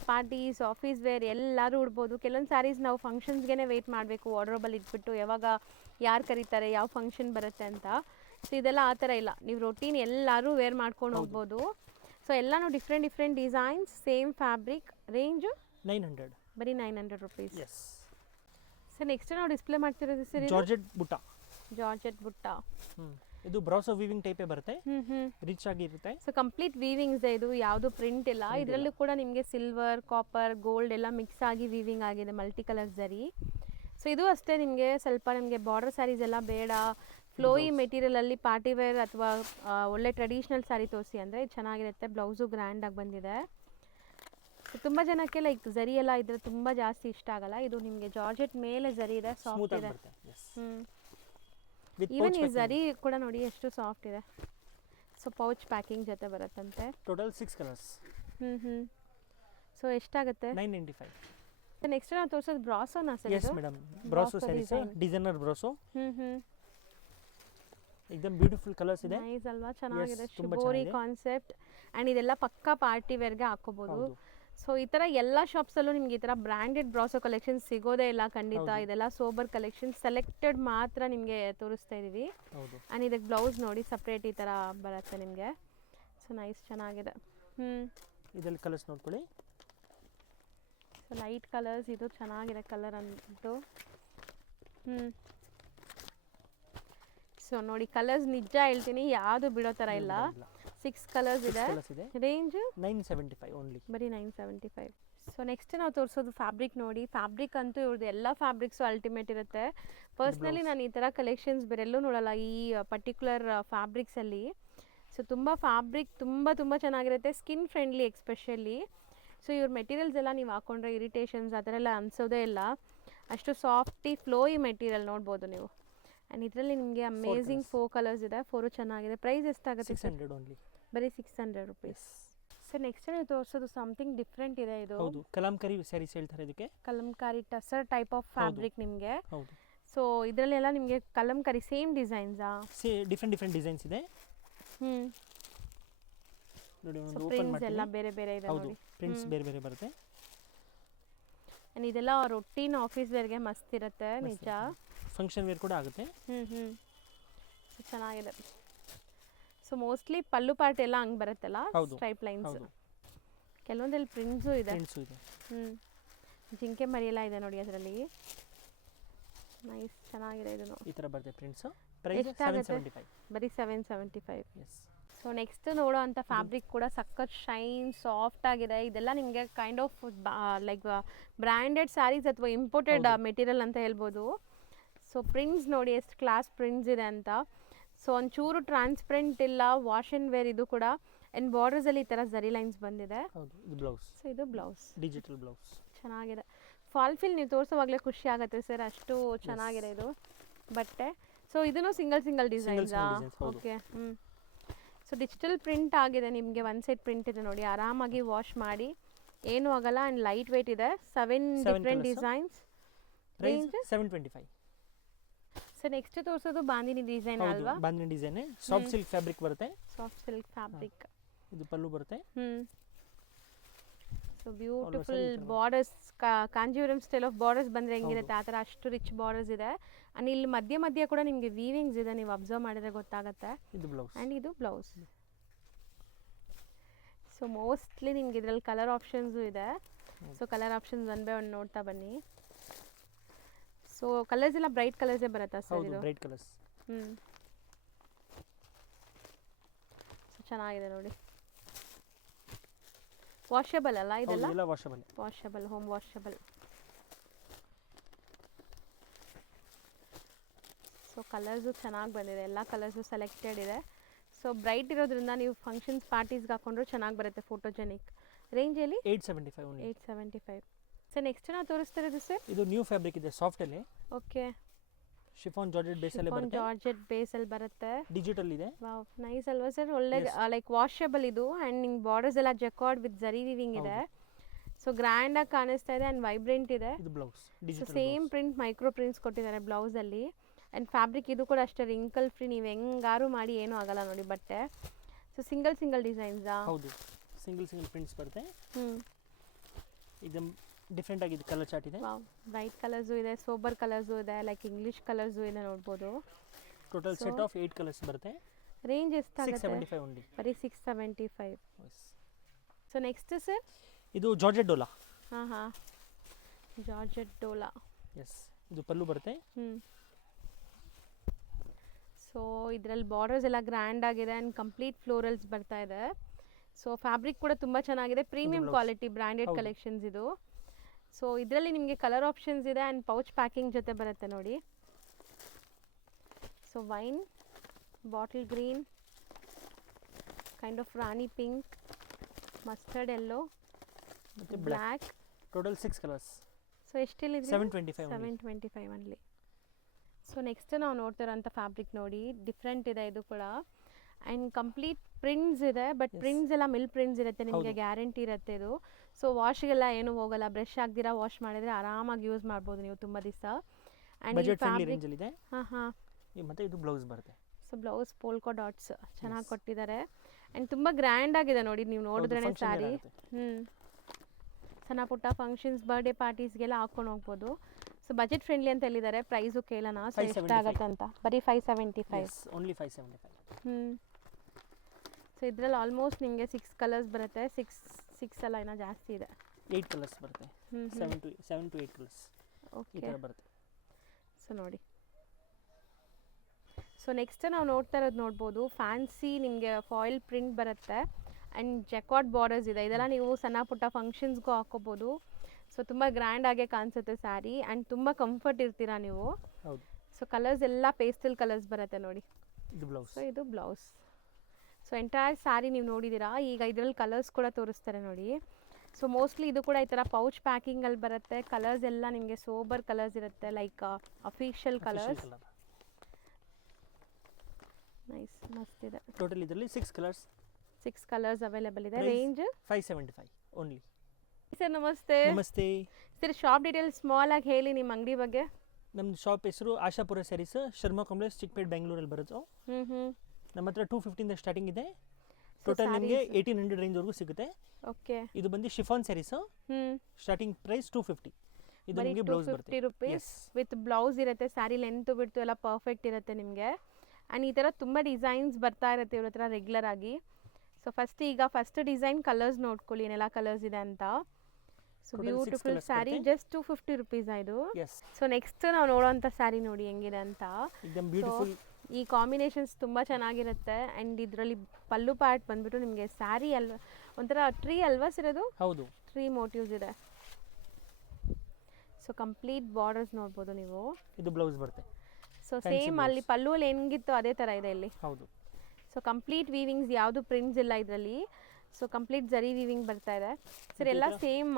parties, office wear ಎಲ್ಲರೂ ಉಡ್ಬೋದು. ಕೆಲವೊಂದು ಸ್ಯಾರೀಸ್ ನಾವು ಫಂಕ್ಷನ್ಸ್ಗೆ ವೆಯ್ಟ್ ಮಾಡಬೇಕು, ವಾರ್ಡ್ರೋಬಲ್ಲಿ ಇಟ್ಬಿಟ್ಟು ಯಾವಾಗ ಯಾರು ಕರೀತಾರೆ, ಯಾವ ಫಂಕ್ಷನ್ ಬರುತ್ತೆ ಅಂತ. ಸೊ ಇದೆಲ್ಲ ಆ ಥರ ಇಲ್ಲ, ನೀವು ರೊಟೀನ್ ಎಲ್ಲರೂ ವೇರ್ ಮಾಡ್ಕೊಂಡು ಹೋಗ್ಬೋದು. ಸೊ ಎಲ್ಲನೂ different designs, same fabric. Range 900. ಬರೀ 900 ರುಪೀಸ್. ಎಸ್. ಸರ್ ನೆಕ್ಸ್ಟ್ ನಾವು ಡಿಸ್ಪ್ಲೇ ಮಾಡ್ತಿರೋದು ಸರ್ ಜಾರ್ಜೆಟ್ ಬುಟ್ಟ. ಜಾರ್ಜೆಟ್ ಬುಟ್ಟ. ಇದು ಬ್ರಾಸೋ ವೀವಿಂಗ್ ಟೈಪೇ ಬರುತ್ತೆ, ರಿಚ್ ಆಗಿರುತ್ತೆ. ಸೊ ಕಂಪ್ಲೀಟ್ ವೀವಿಂಗ್ಸ್ ಇದು, ಯಾವುದು ಪ್ರಿಂಟ್ ಇಲ್ಲ. ಇದರಲ್ಲೂ ಕೂಡ ನಿಮಗೆ ಸಿಲ್ವರ್, ಕಾಪರ್, ಗೋಲ್ಡ್ ಎಲ್ಲ ಮಿಕ್ಸ್ ಆಗಿ ವೀವಿಂಗ್ ಆಗಿದೆ, ಮಲ್ಟಿ ಕಲರ್ ಜರಿ. ಸೊ ಇದು ಅಷ್ಟೇ, ನಿಮಗೆ ಸ್ವಲ್ಪ ನಿಮಗೆ ಬಾರ್ಡರ್ ಸ್ಯಾರೀಸ್ ಎಲ್ಲ ಬೇಡ, ಫ್ಲೋಯಿ ಮೆಟೀರಿಯಲಲ್ಲಿ ಪಾರ್ಟಿ ವೇರ್ ಅಥವಾ ಒಳ್ಳೆ ಟ್ರೆಡಿಷ್ನಲ್ ಸ್ಯಾರಿ ತೋರಿಸಿ ಅಂದರೆ ಇದು ಚೆನ್ನಾಗಿರುತ್ತೆ. ಬ್ಲೌಸು ಗ್ರ್ಯಾಂಡಾಗಿ ಬಂದಿದೆ. ಸೊ ತುಂಬ ಜನಕ್ಕೆ ಲೈಕ್ ಜರಿ ಎಲ್ಲ ಇದ್ರೆ ತುಂಬ ಜಾಸ್ತಿ ಇಷ್ಟ ಆಗಲ್ಲ. ಇದು ನಿಮಗೆ ಜಾರ್ಜೆಟ್ ಮೇಲೆ ಜರಿ ಇದೆ, ಸಾಫ್ಟ್ ಇದೆ. ಈವನ್ ಈ ಜರಿ ಕೂಡ ನೋಡಿ ಎಷ್ಟು ಸಾಫ್ಟ್ ಇದೆ. ಸೊ ಪೌಚ್ ಪ್ಯಾಕಿಂಗ್ ಜೊತೆ ಬರುತ್ತಂತೆ. Total 6 colours. ಸೊ ಎಷ್ಟಾಗುತ್ತೆ? 995. ನೆಕ್ಸ್ಟ್ ನಾವು ತೋರಿಸೋದು ಬ್ರಾಸೋನಾ ಸರ್? Yes madam, brasso sarees, designer brasso. एकदम ಬ್ಯೂಟಿಫುಲ್ ಕಲರ್ಸ್ ಇದೆ. ನೈಸ್ ಅಲ್ವಾ, ಚೆನ್ನಾಗಿದೆ. Shibori concept. ಆ್ಯಂಡ್ ಇದೆಲ್ಲ ಪಕ್ಕಾ ಪಾರ್ಟಿ ವೇರ್ಗೆ ಹಾಕೋಬೋದು. ಸೊ ಈ ಥರ ಎಲ್ಲ ಶಾಪ್ಸಲ್ಲೂ ನಿಮ್ಗೆ ಈ ಥರ ಬ್ರ್ಯಾಂಡೆಡ್ ಬ್ರಾಸೋ ಕಲೆಕ್ಷನ್ಸ್ ಸಿಗೋದೇ ಇಲ್ಲ ಖಂಡಿತ. ಇದೆಲ್ಲ ಸೋಬರ್ ಕಲೆಕ್ಷನ್, ಸೆಲೆಕ್ಟೆಡ್ ಮಾತ್ರ ನಿಮಗೆ ತೋರಿಸ್ತಾ ಇದ್ದೀವಿ. ಆ್ಯಂಡ್ ಇದಕ್ಕೆ ಬ್ಲೌಸ್ ನೋಡಿ ಸಪ್ರೇಟ್ ಈ ಥರ ಬರುತ್ತೆ ನಿಮಗೆ. ಸೊ ನೈಸ್, ಚೆನ್ನಾಗಿದೆ. ಇದರಲ್ಲಿ ಕಲರ್ಸ್ ನೋಡ್ಕೊಳ್ಳಿ. ಸೊ ಲೈಟ್ ಕಲರ್ಸ್, ಇದು ಚೆನ್ನಾಗಿದೆ ಕಲರ್ ಅಂದ್ಬಿಟ್ಟು. ಸೊ ನೋಡಿ, ಕಲರ್ಸ್ ನಿಜ ಹೇಳ್ತೀನಿ ಯಾವುದು ಬಿಡೋ ಥರ ಇಲ್ಲ. 6 ಕಲರ್ಸ್ ಇದೆ. Range 975 only. ಬರೀ 975. ಸೊ ನೆಕ್ಸ್ಟ್ ನಾವು ತೋರಿಸೋದು ಫ್ಯಾಬ್ರಿಕ್ ನೋಡಿ. ಫ್ಯಾಬ್ರಿಕ್ ಅಂತೂ ಇವ್ರದ್ದು ಎಲ್ಲ ಫ್ಯಾಬ್ರಿಕ್ಸು ಅಲ್ಟಿಮೇಟ್ ಇರುತ್ತೆ. ಪರ್ಸ್ನಲಿ ನಾನು ಈ ಥರ ಕಲೆಕ್ಷನ್ಸ್ ಬೇರೆಲ್ಲೂ ನೋಡಲ್ಲ ಈ ಪರ್ಟಿಕ್ಯುಲರ್ ಫ್ಯಾಬ್ರಿಕ್ಸಲ್ಲಿ. ಸೊ ತುಂಬ ಫ್ಯಾಬ್ರಿಕ್ ತುಂಬ ಚೆನ್ನಾಗಿರುತ್ತೆ, ಸ್ಕಿನ್ ಫ್ರೆಂಡ್ಲಿ ಎಕ್ಸ್ಪೆಷಲಿ. ಸೊ ಇವ್ರ ಮೆಟೀರಿಯಲ್ಸ್ ಎಲ್ಲ ನೀವು ಹಾಕೊಂಡ್ರೆ ಇರಿಟೇಷನ್ಸ್ ಆ ಥರ ಎಲ್ಲ ಅನಿಸೋದೇ ಇಲ್ಲ. ಅಷ್ಟು ಸಾಫ್ಟಿ ಫ್ಲೋಯಿ ಮೆಟೀರಿಯಲ್ ನೋಡ್ಬೋದು ನೀವು. ಆ್ಯಂಡ್ ಇದರಲ್ಲಿ ನಿಮಗೆ ಅಮೇಝಿಂಗ್ 4 ಕಲರ್ಸ್ ಇದೆ. 4 ಚೆನ್ನಾಗಿದೆ. ಪ್ರೈಸ್ ಎಷ್ಟಾಗುತ್ತೆ? 600 ಓನ್ಲಿ. ಬರೀ 600 ರುಪೀಸ್. ಸರ್ ನೆಕ್ಸ್ಟ್ ನೀವು ತೋರಿಸೋದು ಸಮಥಿಂಗ್ ಡಿಫ್ರೆಂಟ್ ಇದೆ. ಇದು ಹೌದು, ಕಲಂಕಾರಿ ಸ್ಯಾರೀಸ್ ಹೇಳ್ತಾರೆ ಇದಕ್ಕೆ. Kalamkari tussar type of fabric ನಿಮಗೆ. ಹೌದು. ಸೊ ಇದರಲ್ಲೆಲ್ಲ ನಿಮಗೆ ಕಲಂಕಾರಿ ಸೇಮ್ ಡಿಸೈನ್ಸಾ? ಡಿಫ್ರೆಂಟ್ ಡಿಸೈನ್ಸ್ ಇದೆ. ನೋಡಿ, ಒಂದು ಓಪನ್ ಮಾಡಿ ಎಲ್ಲ ಬೇರೆ ಇದೆ ನೋಡಿ. ಪ್ರಿಂಟ್ಸ್ ಬೇರೆ ಬರುತ್ತೆ. ಆ್ಯಂಡ್ ಇದೆಲ್ಲ ರೊಟೀನ್ ಆಫೀಸ್ ವೇರ್ಗೆ ಮಸ್ತ್ ಇರುತ್ತೆ ನಿಜ. ಫಂಕ್ಷನ್ ವೇರ್ ಕೂಡ ಆಗುತ್ತೆ. ಚೆನ್ನಾಗಿದೆ. ಸೊ ಮೋಸ್ಟ್ಲಿ ಪಲ್ಲು ಪಾರ್ಟ್ ಎಲ್ಲ ಹಂಗೆ ಬರುತ್ತಲ್ಲ, ಸ್ಟ್ರೈಪ್ ಲೈನ್ಸ್. ಕೆಲವೊಂದಲ್ಲಿ ಪ್ರಿಂಟ್ಸು ಇದೆ. ಜಿಂಕೆ ಮರಿ ಎಲ್ಲ ಇದೆ ನೋಡಿ ಅದರಲ್ಲಿ. ನೈಸ್, ಚೆನ್ನಾಗಿದೆ. ಇದು ಈ ಥರ ಬರುತ್ತೆ ಪ್ರಿಂಟ್ಸ್. ಪ್ರೈಸ್ 775. ಬರೀ 775. ಎಸ್. ಸೊ ನೆಕ್ಸ್ಟ್ ನೋಡೋ ಅಂಥ ಫ್ಯಾಬ್ರಿಕ್ ಕೂಡ ಸಖತ್ ಶೈನ್ ಸಾಫ್ಟ್ ಆಗಿದೆ. ಇದೆಲ್ಲ ನಿಮಗೆ kind of like branded sarees ಅಥವಾ ಇಂಪೋರ್ಟೆಡ್ ಮೆಟೀರಿಯಲ್ ಅಂತ ಹೇಳ್ಬೋದು. ಸೊ ಪ್ರಿಂಟ್ಸ್ ನೋಡಿ ಎಷ್ಟು ಕ್ಲಾಸ್ ಪ್ರಿಂಟ್ಸ್ ಇದೆ ಅಂತ. ಸೊ ಒಂಚೂರು ಟ್ರಾನ್ಸ್ಪರೆಂಟ್ ಇಲ್ಲ, ವಾಶ್ ಆ್ಯಂಡ್ ವೇರ್ ಇದು ಕೂಡ. ಆ್ಯಂಡ್ ಬಾರ್ಡರ್ಸಲ್ಲಿ ಈ ಥರ ಜರಿ ಲೈನ್ಸ್ ಬಂದಿದೆ. ಹೌದು, ಇದು ಬ್ಲೌಸ್. ಸೊ ಇದು ಬ್ಲೌಸ್, ಡಿಜಿಟಲ್ ಬ್ಲೌಸ್. ಚೆನ್ನಾಗಿದೆ. ಫಾಲ್ ಫಿಲ್ ನೀವು ತೋರಿಸೋವಾಗಲೇ ಖುಷಿ ಆಗುತ್ತೆ ಸರ್, ಅಷ್ಟು ಚೆನ್ನಾಗಿದೆ ಇದು ಬಟ್ಟೆ. ಸೊ ಇದನ್ನು ಸಿಂಗಲ್ ಡಿಸೈನ್ಸಾ? designs, ಹೌದು. ಓಕೆ. ಸೊ ಡಿಜಿಟಲ್ ಪ್ರಿಂಟ್ ಆಗಿದೆ ನಿಮಗೆ, ಒನ್ ಸೈಡ್ ಪ್ರಿಂಟ್ ಇದೆ ನೋಡಿ, ಆರಾಮಾಗಿ ವಾಶ್ ಮಾಡಿ ಏನೂ ಆಗಲ್ಲ. ಆ್ಯಂಡ್ ಲೈಟ್ ವೆಯ್ಟ್ ಇದೆ. 7 different colours. Designs. Price 725. So next ತೋರಿಸೋದು ಬಾಂದಿನಿ ಡಿಸೈನ್ ಹೌದು, ಅಲ್ವಾ? Bandhani design soft silk fabric ಬರುತ್ತೆ. Soft silk fabric. ಇದು ಪಲ್ಲು ಬರುತ್ತೆ. So beautiful borders, Kanjeevaram style of borders ಬಂದರೆ ಹೆಂಗಿರುತ್ತೆ ಆ ಥರ ಅಷ್ಟು ರಿಚ್ ಬಾರ್ಡರ್ಸ್ ಇದೆ. ಆ್ಯಂಡ್ ಇಲ್ಲಿ ಮಧ್ಯ ಕೂಡ ನಿಮಗೆ ವೀವಿಂಗ್ಸ್ ಇದೆ, ನೀವು ಅಬ್ಸರ್ವ್ ಮಾಡಿದ್ರೆ ಗೊತ್ತಾಗುತ್ತೆ. ಇದು ಬ್ಲೌಸ್. ಆ್ಯಂಡ್ ಇದು ಬ್ಲೌಸ್. ಸೊ ಮೋಸ್ಟ್ಲಿ ನಿಮ್ಗೆ ಇದರಲ್ಲಿ ಕಲರ್ ಆಪ್ಷನ್ಸು ಇದೆ. So colour options one by one ನೋಡ್ತಾ ಬನ್ನಿ. ಸೊ ಕಲರ್ಸ್ ಎಲ್ಲ ಬ್ರೈಟ್ ಕಲರ್ಸೇ ಬರುತ್ತಾ ಸರ್ ಇದು? Bright colours. ಸೊ ಚೆನ್ನಾಗಿದೆ ನೋಡಿ. ವಾಷಬಲ್ ಅಲ್ಲ ಇದೆಲ್ಲ? ಎಲ್ಲ washable. Washable, home washable. So colours ಚೆನ್ನಾಗಿ ಬಂದಿದೆ, ಎಲ್ಲ ಕಲರ್ಸು ಸೆಲೆಕ್ಟೆಡ್ ಇದೆ. ಸೊ ಬ್ರೈಟ್ ಇರೋದ್ರಿಂದ ನೀವು ಫಂಕ್ಷನ್ಸ್ ಪಾರ್ಟೀಸ್ಗೆ ಹಾಕೊಂಡ್ರು ಚೆನ್ನಾಗಿ ಬರುತ್ತೆ, ಫೋಟೋಜೆನಿಕ್. ರೇಂಜಲ್ಲಿ 875 ಓನ್ಲಿ. 875. ಸೊ ನೆಕ್ಸ್ಟ್ ನಾವು ತೋರಿಸ್ತಾ ಇರೋದು ಸರ್? ಇದು ನ್ಯೂ ಫ್ಯಾಬ್ರಿಕ್ ಇದೆ, ಸಾಫ್ಟ್ ಅಲ್ಲಿ. ಓಕೆ. ಶಿಫಾನ್ ಜಾರ್ಜೆಟ್ ಬೇಸ್ ಅಲ್ಲಿ ಬರುತ್ತೆ. ಜಾರ್ಜೆಟ್ ಬೇಸ್ ಅಲ್ಲಿ ಬರುತ್ತೆ. ಡಿಜಿಟಲ್ ಇದೆ. ವಾವ್, ನೈಸ್ ಅಲ್ವಾ ಸರ್? ಒಳ್ಳೆ ಲೈಕ್ ವಾಷಬಲ್ ಇದು. ಆ್ಯಂಡ್ ನಿಮ್ಗೆ ಬಾರ್ಡರ್ಸ್ ಎಲ್ಲ ಜಕಾರ್ಡ್ ವಿತ್ ಜರಿ ವಿವಿಂಗ್ ಇದೆ. ಸೊ ಗ್ರ್ಯಾಂಡ್ ಆಗಿ ಕಾಣಿಸ್ತಾ ಇದೆ ಆ್ಯಂಡ್ ವೈಬ್ರೆಂಟ್ ಇದೆ. ಇದು blouse. So same print, micro prints ಕೊಟ್ಟಿದ್ದಾರೆ ಬ್ಲೌಸ್ ಅಲ್ಲಿ. ಆ್ಯಂಡ್ ಫ್ಯಾಬ್ರಿಕ್ ಇದು ಕೂಡ ಅಷ್ಟೇ ರಿಂಕಲ್ ಫ್ರೀ, ನೀವು ಹೆಂಗಾರು ಮಾಡಿ ಏನೂ ಆಗಲ್ಲ ನೋಡಿ ಬಟ್ಟೆ. ಸೊ ಸಿಂಗಲ್ ಡಿಸೈನ್ಸಾ? ಹೌದು, ಸಿಂಗಲ್ ಪ್ರಿಂಟ್ಸ್ ಬರುತ್ತೆ. ಇದು ಡಿಫ್ರೆಂಟ್ ಆಗಿದೆ, ಕಲರ್ ಚಾರ್ಟ್ ಇದೆ. ವಾವ್, ಬ್ರೈಟ್ ಕಲರ್ಸು ಇದೆ, ಸೋಬರ್ ಕಲರ್ಸು ಇದೆ, ಲೈಕ್ ಇಂಗ್ಲಿಷ್ ಕಲರ್ಸು ಇದೆ ನೋಡ್ಬೋದು. ಟೋಟಲ್ ಸೆಟ್ ಆಫ್ 8 ಕಲರ್ಸ್ ಬರುತ್ತೆ. ರೇಂಜ್ ಎಷ್ಟಾಗುತ್ತೆ? 675 ಓನ್ಲಿ. ಬರೀ 675. So next sir? ಇದು ಜಾರ್ಜೆಟ್ ಡೋಲಾ. ಹಾಂ, ಜಾರ್ಜೆಟ್ ಡೋಲಾ. ಎಸ್, ಇದು ಪಲ್ಲು ಬರುತ್ತೆ. ಸೊ ಇದರಲ್ಲಿ ಬಾರ್ಡರ್ಸ್ ಎಲ್ಲ ಗ್ರ್ಯಾಂಡ್ ಆಗಿದೆ ಆ್ಯಂಡ್ ಕಂಪ್ಲೀಟ್ ಫ್ಲೋರಲ್ಸ್ ಬರ್ತಾ ಇದೆ. ಸೊ ಫ್ಯಾಬ್ರಿಕ್ ಕೂಡ ತುಂಬ ಚೆನ್ನಾಗಿದೆ, ಪ್ರೀಮಿಯಂ ಕ್ವಾಲಿಟಿ ಬ್ರ್ಯಾಂಡೆಡ್ ಕಲೆಕ್ಷನ್ಸ್ ಇದು. ಸೊ ಇದರಲ್ಲಿ ನಿಮಗೆ ಕಲರ್ ಆಪ್ಷನ್ಸ್ ಇದೆ ಆ್ಯಂಡ್ ಪೌಚ್ ಪ್ಯಾಕಿಂಗ್ ಜೊತೆ ಬರುತ್ತೆ ನೋಡಿ. So wine, bottle green, kind of rani pink, mustard yellow, black. Total 6 colours. So ಎಷ್ಟಿಲ್ಲ? 725 ಒನ್ಲಿ. ಸೊ ನೆಕ್ಸ್ಟ್ ನಾವು ನೋಡ್ತಿರೋಂಥ ಫ್ಯಾಬ್ರಿಕ್ ನೋಡಿ, ಡಿಫ್ರೆಂಟ್ ಇದೆ ಇದು ಕೂಡ. ಆ್ಯಂಡ್ ಕಂಪ್ಲೀಟ್ ಪ್ರಿಂಟ್ಸ್ ಇದೆ, ಬಟ್ ಪ್ರಿಂಟ್ಸ್ ಎಲ್ಲ ಮಿಲ್ ಪ್ರಿಂಟ್ಸ್ ಇರುತ್ತೆ, ನಿಮಗೆ ಗ್ಯಾರಂಟಿ ಇರುತ್ತೆ ಇದು. ಸೊ ವಾಶ್ಗೆಲ್ಲ ಏನೂ ಹೋಗಲ್ಲ, ಬ್ರಷ್ ಆಗ್ದಿರಾ ವಾಶ್ ಮಾಡಿದರೆ ಆರಾಮಾಗಿ ಯೂಸ್ ಮಾಡ್ಬೋದು ನೀವು ತುಂಬ ದಿವಸ. ಆ್ಯಂಡ್ ಈ ಫ್ಯಾಬ್ರಿಕ್ ಹಾಂ, ಮತ್ತು ಇದು ಬ್ಲೌಸ್ ಬರುತ್ತೆ. ಸೊ ಬ್ಲೌಸ್ ಪೋಲ್ಕೋ ಡಾಟ್ಸ್ ಚೆನ್ನಾಗಿ ಕೊಟ್ಟಿದ್ದಾರೆ. ಆ್ಯಂಡ್ ತುಂಬ ಗ್ರ್ಯಾಂಡ್ ಆಗಿದೆ ನೋಡಿ, ನೀವು ನೋಡಿದ್ರೇ ಸ್ಯಾರಿ. ಸಣ್ಣ ಪುಟ್ಟ ಫಂಕ್ಷನ್ಸ್, ಬರ್ಡೇ ಪಾರ್ಟೀಸ್ಗೆಲ್ಲ ಹಾಕ್ಕೊಂಡು ಹೋಗ್ಬೋದು. ಸೊ ಬಜೆಟ್ ಫ್ರೆಂಡ್ಲಿ ಅಂತ ಹೇಳಿದ್ದಾರೆ. ಪ್ರೈಸು ಕೇಳೋಣ ಸೊ ಎಷ್ಟಾಗುತ್ತೆ ಅಂತ? ಬರೀ 575. ಓನ್ಲಿ 575. ಸೊ ಇದರಲ್ಲಿ ಆಲ್ಮೋಸ್ಟ್ ನಿಮಗೆ 6 ಕಲರ್ಸ್ ಬರುತ್ತೆ. 6 ಅಲ್ಲ, ಇನ್ನೂ ಜಾಸ್ತಿ ಇದೆ. 8 ಕಲರ್ಸ್ ಬರುತ್ತೆ. 7 to 8 ಕಲರ್ಸ್. ಓಕೆ, ಈ ಥರ ಬರುತ್ತೆ. ಸೊ ನೋಡಿ. ಸೊ ನೆಕ್ಸ್ಟ್ ನಾವು ನೋಡ್ತಾ ಇರೋದು ನೋಡ್ಬೋದು, ಫ್ಯಾನ್ಸಿ ನಿಮಗೆ ಫಾಯಿಲ್ ಪ್ರಿಂಟ್ ಬರುತ್ತೆ ಆ್ಯಂಡ್ ಜಕಾರ್ಡ್ ಬಾರ್ಡರ್ಸ್ ಇದೆ. ಇದೆಲ್ಲ ನೀವು ಸಣ್ಣ ಪುಟ್ಟ ಫಂಕ್ಷನ್ಸ್ಗೂ ಹಾಕೋಬೋದು. ಸೊ ತುಂಬ ಗ್ರ್ಯಾಂಡ್ ಆಗೇ ಕಾಣಿಸುತ್ತೆ ಸ್ಯಾರಿ ಆ್ಯಂಡ್ ತುಂಬ ಕಂಫರ್ಟ್ ಇರ್ತೀರಾ ನೀವು. ಹೌದು. ಸೊ ಕಲರ್ಸ್ ಎಲ್ಲ ಪೇಸ್ಟಲ್ ಕಲರ್ಸ್ ಬರುತ್ತೆ ನೋಡಿ. ಇದು ಬ್ಲೌಸ್. ಸೊ ಇದು ಬ್ಲೌಸ್. ಸೊ ಎಂಟೈರ್ ಸ್ಯಾರಿ ನೀವು ನೋಡಿದ್ದೀರಾ. ಈಗ ಇದರಲ್ಲಿ ಕಲರ್ಸ್ ಕೂಡ ತೋರಿಸ್ತಾರೆ ನೋಡಿ. ಸೊ ಮೋಸ್ಟ್ಲಿ ಇದು ಕೂಡ ಈ ಥರ ಪೌಚ್ ಪ್ಯಾಕಿಂಗಲ್ಲಿ ಬರುತ್ತೆ. ಕಲರ್ಸ್ ಎಲ್ಲ ನಿಮಗೆ ಸೋಬರ್ ಕಲರ್ಸ್ ಇರುತ್ತೆ, ಲೈಕ್ ಅಫಿಷಿಯಲ್ ಕಲರ್ಸ್. ನೈಸ್, ಮಸ್ತ್ ಇದೆ. ಟೋಟಲ್ ಇದರಲ್ಲಿ 6 ಕಲರ್ಸ್. 6 ಕಲರ್ಸ್ ಅವೈಲೇಬಲ್ ಇದೆ. Range 575 only. ಸರ್ ನಮಸ್ತೆ. ನಮಸ್ತೆ ಸರ್, ಶಾಪ್ ಡೀಟೇಲ್ಸ್ ಸ್ಮಾಲ್ ಆಗಿ ಹೇಳಿ, ನಿಮ್ಮ ಅಂಗಡಿ ಬಗ್ಗೆ. ನಮ್ಮ ಶಾಪ್ ಹೆಸರು ಆಶಾಪುರ ಸ್ಯಾರೀಸ್, ಶರ್ಮಾ ಕಾಂಪ್ಲೆಕ್ಸ್, ಚಿಕ್ಕಪೇಟೆ, ಬೆಂಗಳೂರಲ್ಲಿ ಬರುತ್ತೆ. ನಮ್ಮ ಹತ್ರ 250 ಸ್ಟಾರ್ಟಿಂಗ್ ಇದೆ. ಟೋಟಲ್ ನಿಮಗೆ 1800 ರೇಂಜ್ವರೆಗೂ ಸಿಗುತ್ತೆ. ಓಕೆ. ಇದು ಬಂದು ಶಿಫಾನ್ ಸ್ಯಾರೀಸ್. Starting price 250. ಇದು ನಿಮಗೆ ಬ್ಲೌಸ್ ಬರುತ್ತೆ. 250 ರೂಪೀಸ್ ವಿತ್ ಬ್ಲೌಸ್ ಇರುತ್ತೆ. ಸ್ಯಾರಿ ಲೆಂತ್ ಬಿಡ್ತು ಎಲ್ಲ ಪರ್ಫೆಕ್ಟ್ ಇರುತ್ತೆ ನಿಮಗೆ. ಆ್ಯಂಡ್ ಈ ಥರ ತುಂಬ ಡಿಸೈನ್ಸ್ ಬರ್ತಾ ಇರುತ್ತೆ ಇವ್ರ ಹತ್ರ ರೆಗ್ಯುಲರ್ ಆಗಿ. ಸೊ ಫಸ್ಟ್ ಡಿಸೈನ್ ಕಲರ್ಸ್ ನೋಡ್ಕೊಳ್ಳಿ, ಏನೆಲ್ಲ ಕಲರ್ಸ್ ಇದೆ ಅಂತ. So beautiful sari, just 250 rupees ಇದು. ಸೊ ನೆಕ್ಸ್ಟ್ ನಾವು ನೋಡೋವಂಥ ಸ್ಯಾರಿ ನೋಡಿ ಹೆಂಗಿದೆ ಅಂತ. ಈ ಕಾಂಬಿನೇಷನ್ಸ್ ತುಂಬ ಚೆನ್ನಾಗಿರುತ್ತೆ. ಆ್ಯಂಡ್ ಇದರಲ್ಲಿ ಪಲ್ಲು ಪಾರ್ಟ್ ಬಂದ್ಬಿಟ್ಟು ನಿಮಗೆ ಸ್ಯಾರಿ ಅಲ್ವಾ ಒಂಥರ ಟ್ರೀ ಅಲ್ವಾ ಸರ್ ಅದು? ಹೌದು, ಟ್ರೀ ಮೋಟಿವ್ಸ್ ಇದೆ. ಸೊ ಕಂಪ್ಲೀಟ್ ಬಾರ್ಡರ್ಸ್ ನೋಡ್ಬೋದು ನೀವು. ಇದು ಬ್ಲೌಸ್ ಬರುತ್ತೆ. ಸೊ ಸೇಮ್ ಅಲ್ಲಿ ಪಲ್ಲುವಲ್ಲಿ ಹೆಂಗಿತ್ತು ಅದೇ ಥರ ಇದೆ ಇಲ್ಲಿ. ಹೌದು. ಸೊ ಕಂಪ್ಲೀಟ್ ವೀವಿಂಗ್ಸ್, ಯಾವುದು ಪ್ರಿಂಟ್ಸ್ ಇಲ್ಲ ಇದರಲ್ಲಿ. ಸೊ ಕಂಪ್ಲೀಟ್ ಜರಿ ವೀವಿಂಗ್ ಬರ್ತಾ ಇದೆ ಸರ್. ಎಲ್ಲ ಸೇಮ್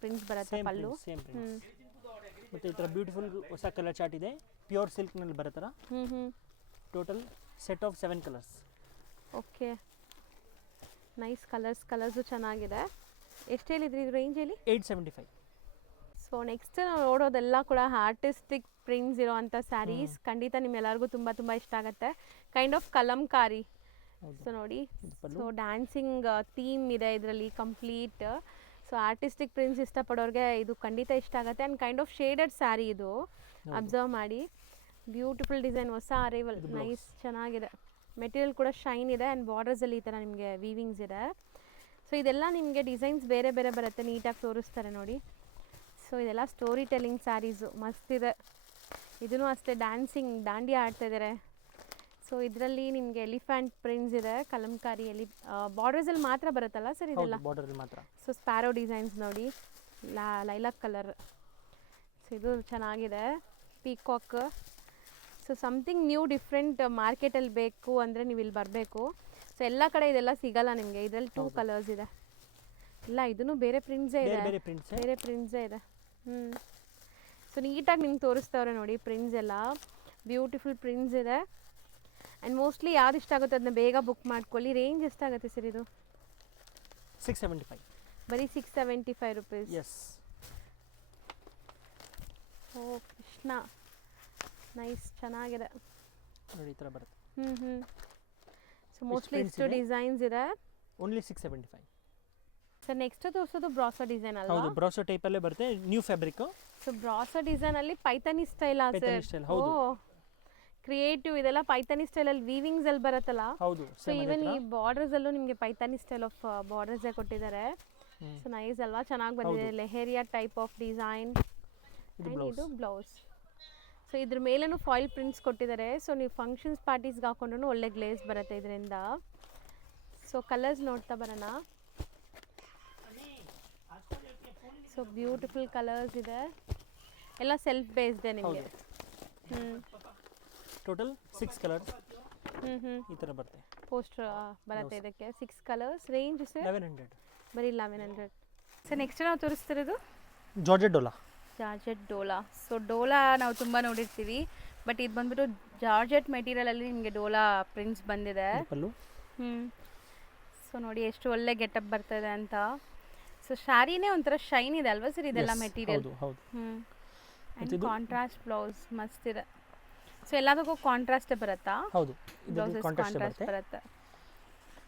ಪ್ರಿಂಟ್ಸ್ ಬರುತ್ತೆ ಸೇಮ್ ಪಲ್ಲು. Same prints. ಮತ್ತು ಈ ಥರ ಬ್ಯೂಟಿಫುಲ್ ಹೊಸ ಕಲರ್ ಚಾರ್ಟ್ ಇದೆ, ಪ್ಯೂರ್ ಸಿಲ್ಕ್ನಲ್ಲಿ ಬರೋ ಥರ. Total set of 7 colours. Okay, nice colours ಚೆನ್ನಾಗಿದೆ. ಎಷ್ಟು ಹೇಳಿದ್ರಿ ಇದು ರೇಂಜ್ ಹೇಳಿ? 875. ಸೊ ನೆಕ್ಸ್ಟ್ ನಾವು ನೋಡೋದೆಲ್ಲ ಕೂಡ ಆರ್ಟಿಸ್ಟಿಕ್ ಪ್ರಿಂಟ್ಸ್ ಇರೋವಂಥ ಸ್ಯಾರೀಸ್. ಖಂಡಿತ ನಿಮ್ಮೆಲ್ಲರಿಗೂ ತುಂಬ ತುಂಬ ಇಷ್ಟ ಆಗುತ್ತೆ. Kind of Kalamkari. ಸೊ ನೋಡಿ, ಸೊ ಡ್ಯಾನ್ಸಿಂಗ್ ಥೀಮ್ ಇದೆ ಇದರಲ್ಲಿ ಕಂಪ್ಲೀಟ್. ಸೊ ಆರ್ಟಿಸ್ಟಿಕ್ ಪ್ರಿಂಟ್ಸ್ ಇಷ್ಟಪಡೋರಿಗೆ ಇದು ಖಂಡಿತ ಇಷ್ಟ ಆಗುತ್ತೆ. And kind of shaded sari ಇದು, ಅಬ್ಸರ್ವ್ ಮಾಡಿ. ಬ್ಯೂಟಿಫುಲ್ ಡಿಸೈನ್, ಹೊಸ ಅರೈವಲ್, ನೈಸ್, ಚೆನ್ನಾಗಿದೆ. ಮೆಟೀರಿಯಲ್ ಕೂಡ ಶೈನ್ ಇದೆ ಆ್ಯಂಡ್ ಬಾರ್ಡರ್ಸಲ್ಲಿ ಈ ಥರ ನಿಮಗೆ ವೀವಿಂಗ್ಸ್ ಇದೆ. ಸೊ ಇದೆಲ್ಲ ನಿಮಗೆ ಡಿಸೈನ್ಸ್ ಬೇರೆ ಬೇರೆ ಬರುತ್ತೆ, ನೀಟಾಗಿ ತೋರಿಸ್ತಾರೆ ನೋಡಿ. ಸೊ ಇದೆಲ್ಲ ಸ್ಟೋರಿ ಟೆಲ್ಲಿಂಗ್ ಸ್ಯಾರೀಸು, ಮಸ್ತಿದೆ. ಇದೂ ಅಷ್ಟೇ ಡ್ಯಾನ್ಸಿಂಗ್, ದಾಂಡಿಯಾ ಆಡ್ತಾ ಇದ್ದಾರೆ. ಸೊ ಇದರಲ್ಲಿ ನಿಮಗೆ ಎಲಿಫೆಂಟ್ ಪ್ರಿಂಟ್ಸ್ ಇದೆ, ಕಲಂಕಾರಿ ಬಾರ್ಡರ್ಸಲ್ಲಿ ಮಾತ್ರ ಬರುತ್ತಲ್ಲ ಸರ್ ಇದೆಲ್ಲ? ಬಾರ್ಡರಲ್ಲಿ ಮಾತ್ರ. ಸೊ ಸ್ಪ್ಯಾರೋ ಡಿಸೈನ್ಸ್ ನೋಡಿ, ಲೈಲಾಕ್ ಕಲರ್. ಸೊ ಇದು ಚೆನ್ನಾಗಿದೆ, peacock. So something new different ಮಾರ್ಕೆಟಲ್ಲಿ ಬೇಕು ಅಂದರೆ ನೀವು ಇಲ್ಲಿ ಬರಬೇಕು. ಸೊ ಎಲ್ಲ ಕಡೆ ಇದೆಲ್ಲ ಸಿಗಲ್ಲ ನಿಮಗೆ. ಇದರಲ್ಲಿ 2 ಕಲರ್ಸ್ ಇದೆ. ಇಲ್ಲ, ಇದೂ ಬೇರೆ ಪ್ರಿಂಟ್ಸೇ ಇದೆ, ಬೇರೆ ಪ್ರಿಂಟ್ಸೇ ಇದೆ. ಸೊ ನೀಟಾಗಿ ನಿಮ್ಗೆ ತೋರಿಸ್ತವ್ರೆ ನೋಡಿ ಪ್ರಿಂಟ್ಸ್ ಎಲ್ಲ. ಬ್ಯೂಟಿಫುಲ್ ಪ್ರಿಂಟ್ಸ್ ಇದೆ. ಆ್ಯಂಡ್ ಮೋಸ್ಟ್ಲಿ ಯಾವ್ದು ಇಷ್ಟ ಆಗುತ್ತೆ ಅದನ್ನ ಬೇಗ ಬುಕ್ ಮಾಡ್ಕೊಳ್ಳಿ. ರೇಂಜ್ ಎಷ್ಟಾಗುತ್ತೆ ಸರ್ ಇದು? 675. ಬರೀ 675 ರುಪೀಸ್. ಎಸ್. ಓ ಕೃಷ್ಣ, ನೈಸ್, ಚೆನ್ನಾಗಿದೆ ನೋಡಿ, ಈ ಥರ ಬರುತ್ತೆ. ಸೊ ಮೋಸ್ಟ್ಲಿ ಇಷ್ಟು ಡಿಸೈನ್ಸ್ ಇದೆ. ಓನ್ಲಿ 675. ಸರ್ ನೆಕ್ಸ್ಟ್ ತೋರಿಸೋದು ಬ್ರಾಸೋ ಡಿಸೈನ್ ಅಲ್ಲ? ಹೌದು, ಬ್ರಾಸೋ ಟೈಪಲ್ಲೇ ಬರುತ್ತೆ, ನ್ಯೂ ಫ್ಯಾಬ್ರಿಕ್. ಸೊ ಬ್ರಾಸೋ ಡಿಸೈನಲ್ಲಿ ಪೈಥಾನಿ ಸ್ಟೈಲ್ ಸರ್? ಹೌದು, ಕ್ರಿಯೇಟಿವ್. ಇದೆಲ್ಲ ಪೈಥಾನಿ ಸ್ಟೈಲಲ್ಲಿ ವೀವಿಂಗ್ಸ್ ಅಲ್ಲಿ ಬರುತ್ತಲ್ಲ? ಹೌದು. ಸೊ ಈವನ್ ಈ ಬಾರ್ಡರ್ಸ್ ಅಲ್ಲೂ ನಿಮಗೆ ಪೈಥಾನಿ ಸ್ಟೈಲ್ ಆಫ್ ಬಾರ್ಡರ್ಸ್ ಕೊಟ್ಟಿದ್ದಾರೆ. ಸೊ ನೈಸ್ ಅಲ್ವಾ, ಚೆನ್ನಾಗಿ ಬಂದಿದೆ. Leheriya type of design. ಇದು ಬ್ಲೌಸ್. ಸೊ ಇದ್ರ ಮೇಲೂ ಫಾಯಿಲ್ ಪ್ರಿಂಟ್ಸ್ ಕೊಟ್ಟಿದ್ದಾರೆ. ಸೊ ನೀವು ಫಂಕ್ಷನ್ಸ್ ಪಾರ್ಟೀಸ್ಗೆ ಹಾಕೊಂಡ್ರೂ ಒಳ್ಳೆ ಗ್ಲೇಸ್ ಬರುತ್ತೆ ಇದರಿಂದ. ಸೊ ಕಲರ್ಸ್ ನೋಡ್ತಾ ಬರೋಣ. ಸೊ ಬ್ಯೂಟಿಫುಲ್ ಕಲರ್ಸ್ ಇದೆ, ಎಲ್ಲ ಸೆಲ್ಫ್ ಬೇಸ್ಡೆ ನಿಮಗೆ. ಟೋಟಲ್ 6 ಕಲರ್ಸ್ ಈ ಥರ ಬರುತ್ತೆ. ಪೋಸ್ಟರ್ ಬರುತ್ತೆ ಇದಕ್ಕೆ. 6 ಕಲರ್ಸ್. Range sir? 1100. ಬರೀ 1100. ಸೊ ನೆಕ್ಸ್ಟ್ ನಾವು ತೋರಿಸ್ತಿರೋದು georgette dola. Georgette dola. So dola ನಾವು ತುಂಬ ನೋಡಿರ್ತೀವಿ, ಬಟ್ ಇದು ಬಂದ್ಬಿಟ್ಟು ಜಾರ್ಜೆಟ್ ಮೆಟೀರಿಯಲಲ್ಲಿ ನಿಮಗೆ ಡೋಲಾ ಪ್ರಿಂಟ್ಸ್ ಬಂದಿದೆ. ಸೊ ನೋಡಿ ಎಷ್ಟು ಒಳ್ಳೆ ಗೆಟಪ್ ಬರ್ತದೆ ಅಂತ. ಸೊ ಸ್ಯಾರಿನೇ ಒಂಥರ ಶೈನ್ ಇದೆ ಅಲ್ವಾ ಸರ್ ಇದೆಲ್ಲ ಮೆಟೀರಿಯಲ್? ಆ್ಯಂಡ್ ಕಾಂಟ್ರಾಸ್ಟ್ ಬ್ಲೌಸ್ ಮಸ್ತ್ ಇದೆ. ಸೊ ಎಲ್ಲದಕ್ಕೂ ಕಾಂಟ್ರಾಸ್ಟೇ ಬರುತ್ತಾ? ಹೌದು, ಬ್ಲೌಸಸ್ ಕಾಂಟ್ರಾಸ್ಟ್ ಬರುತ್ತೆ.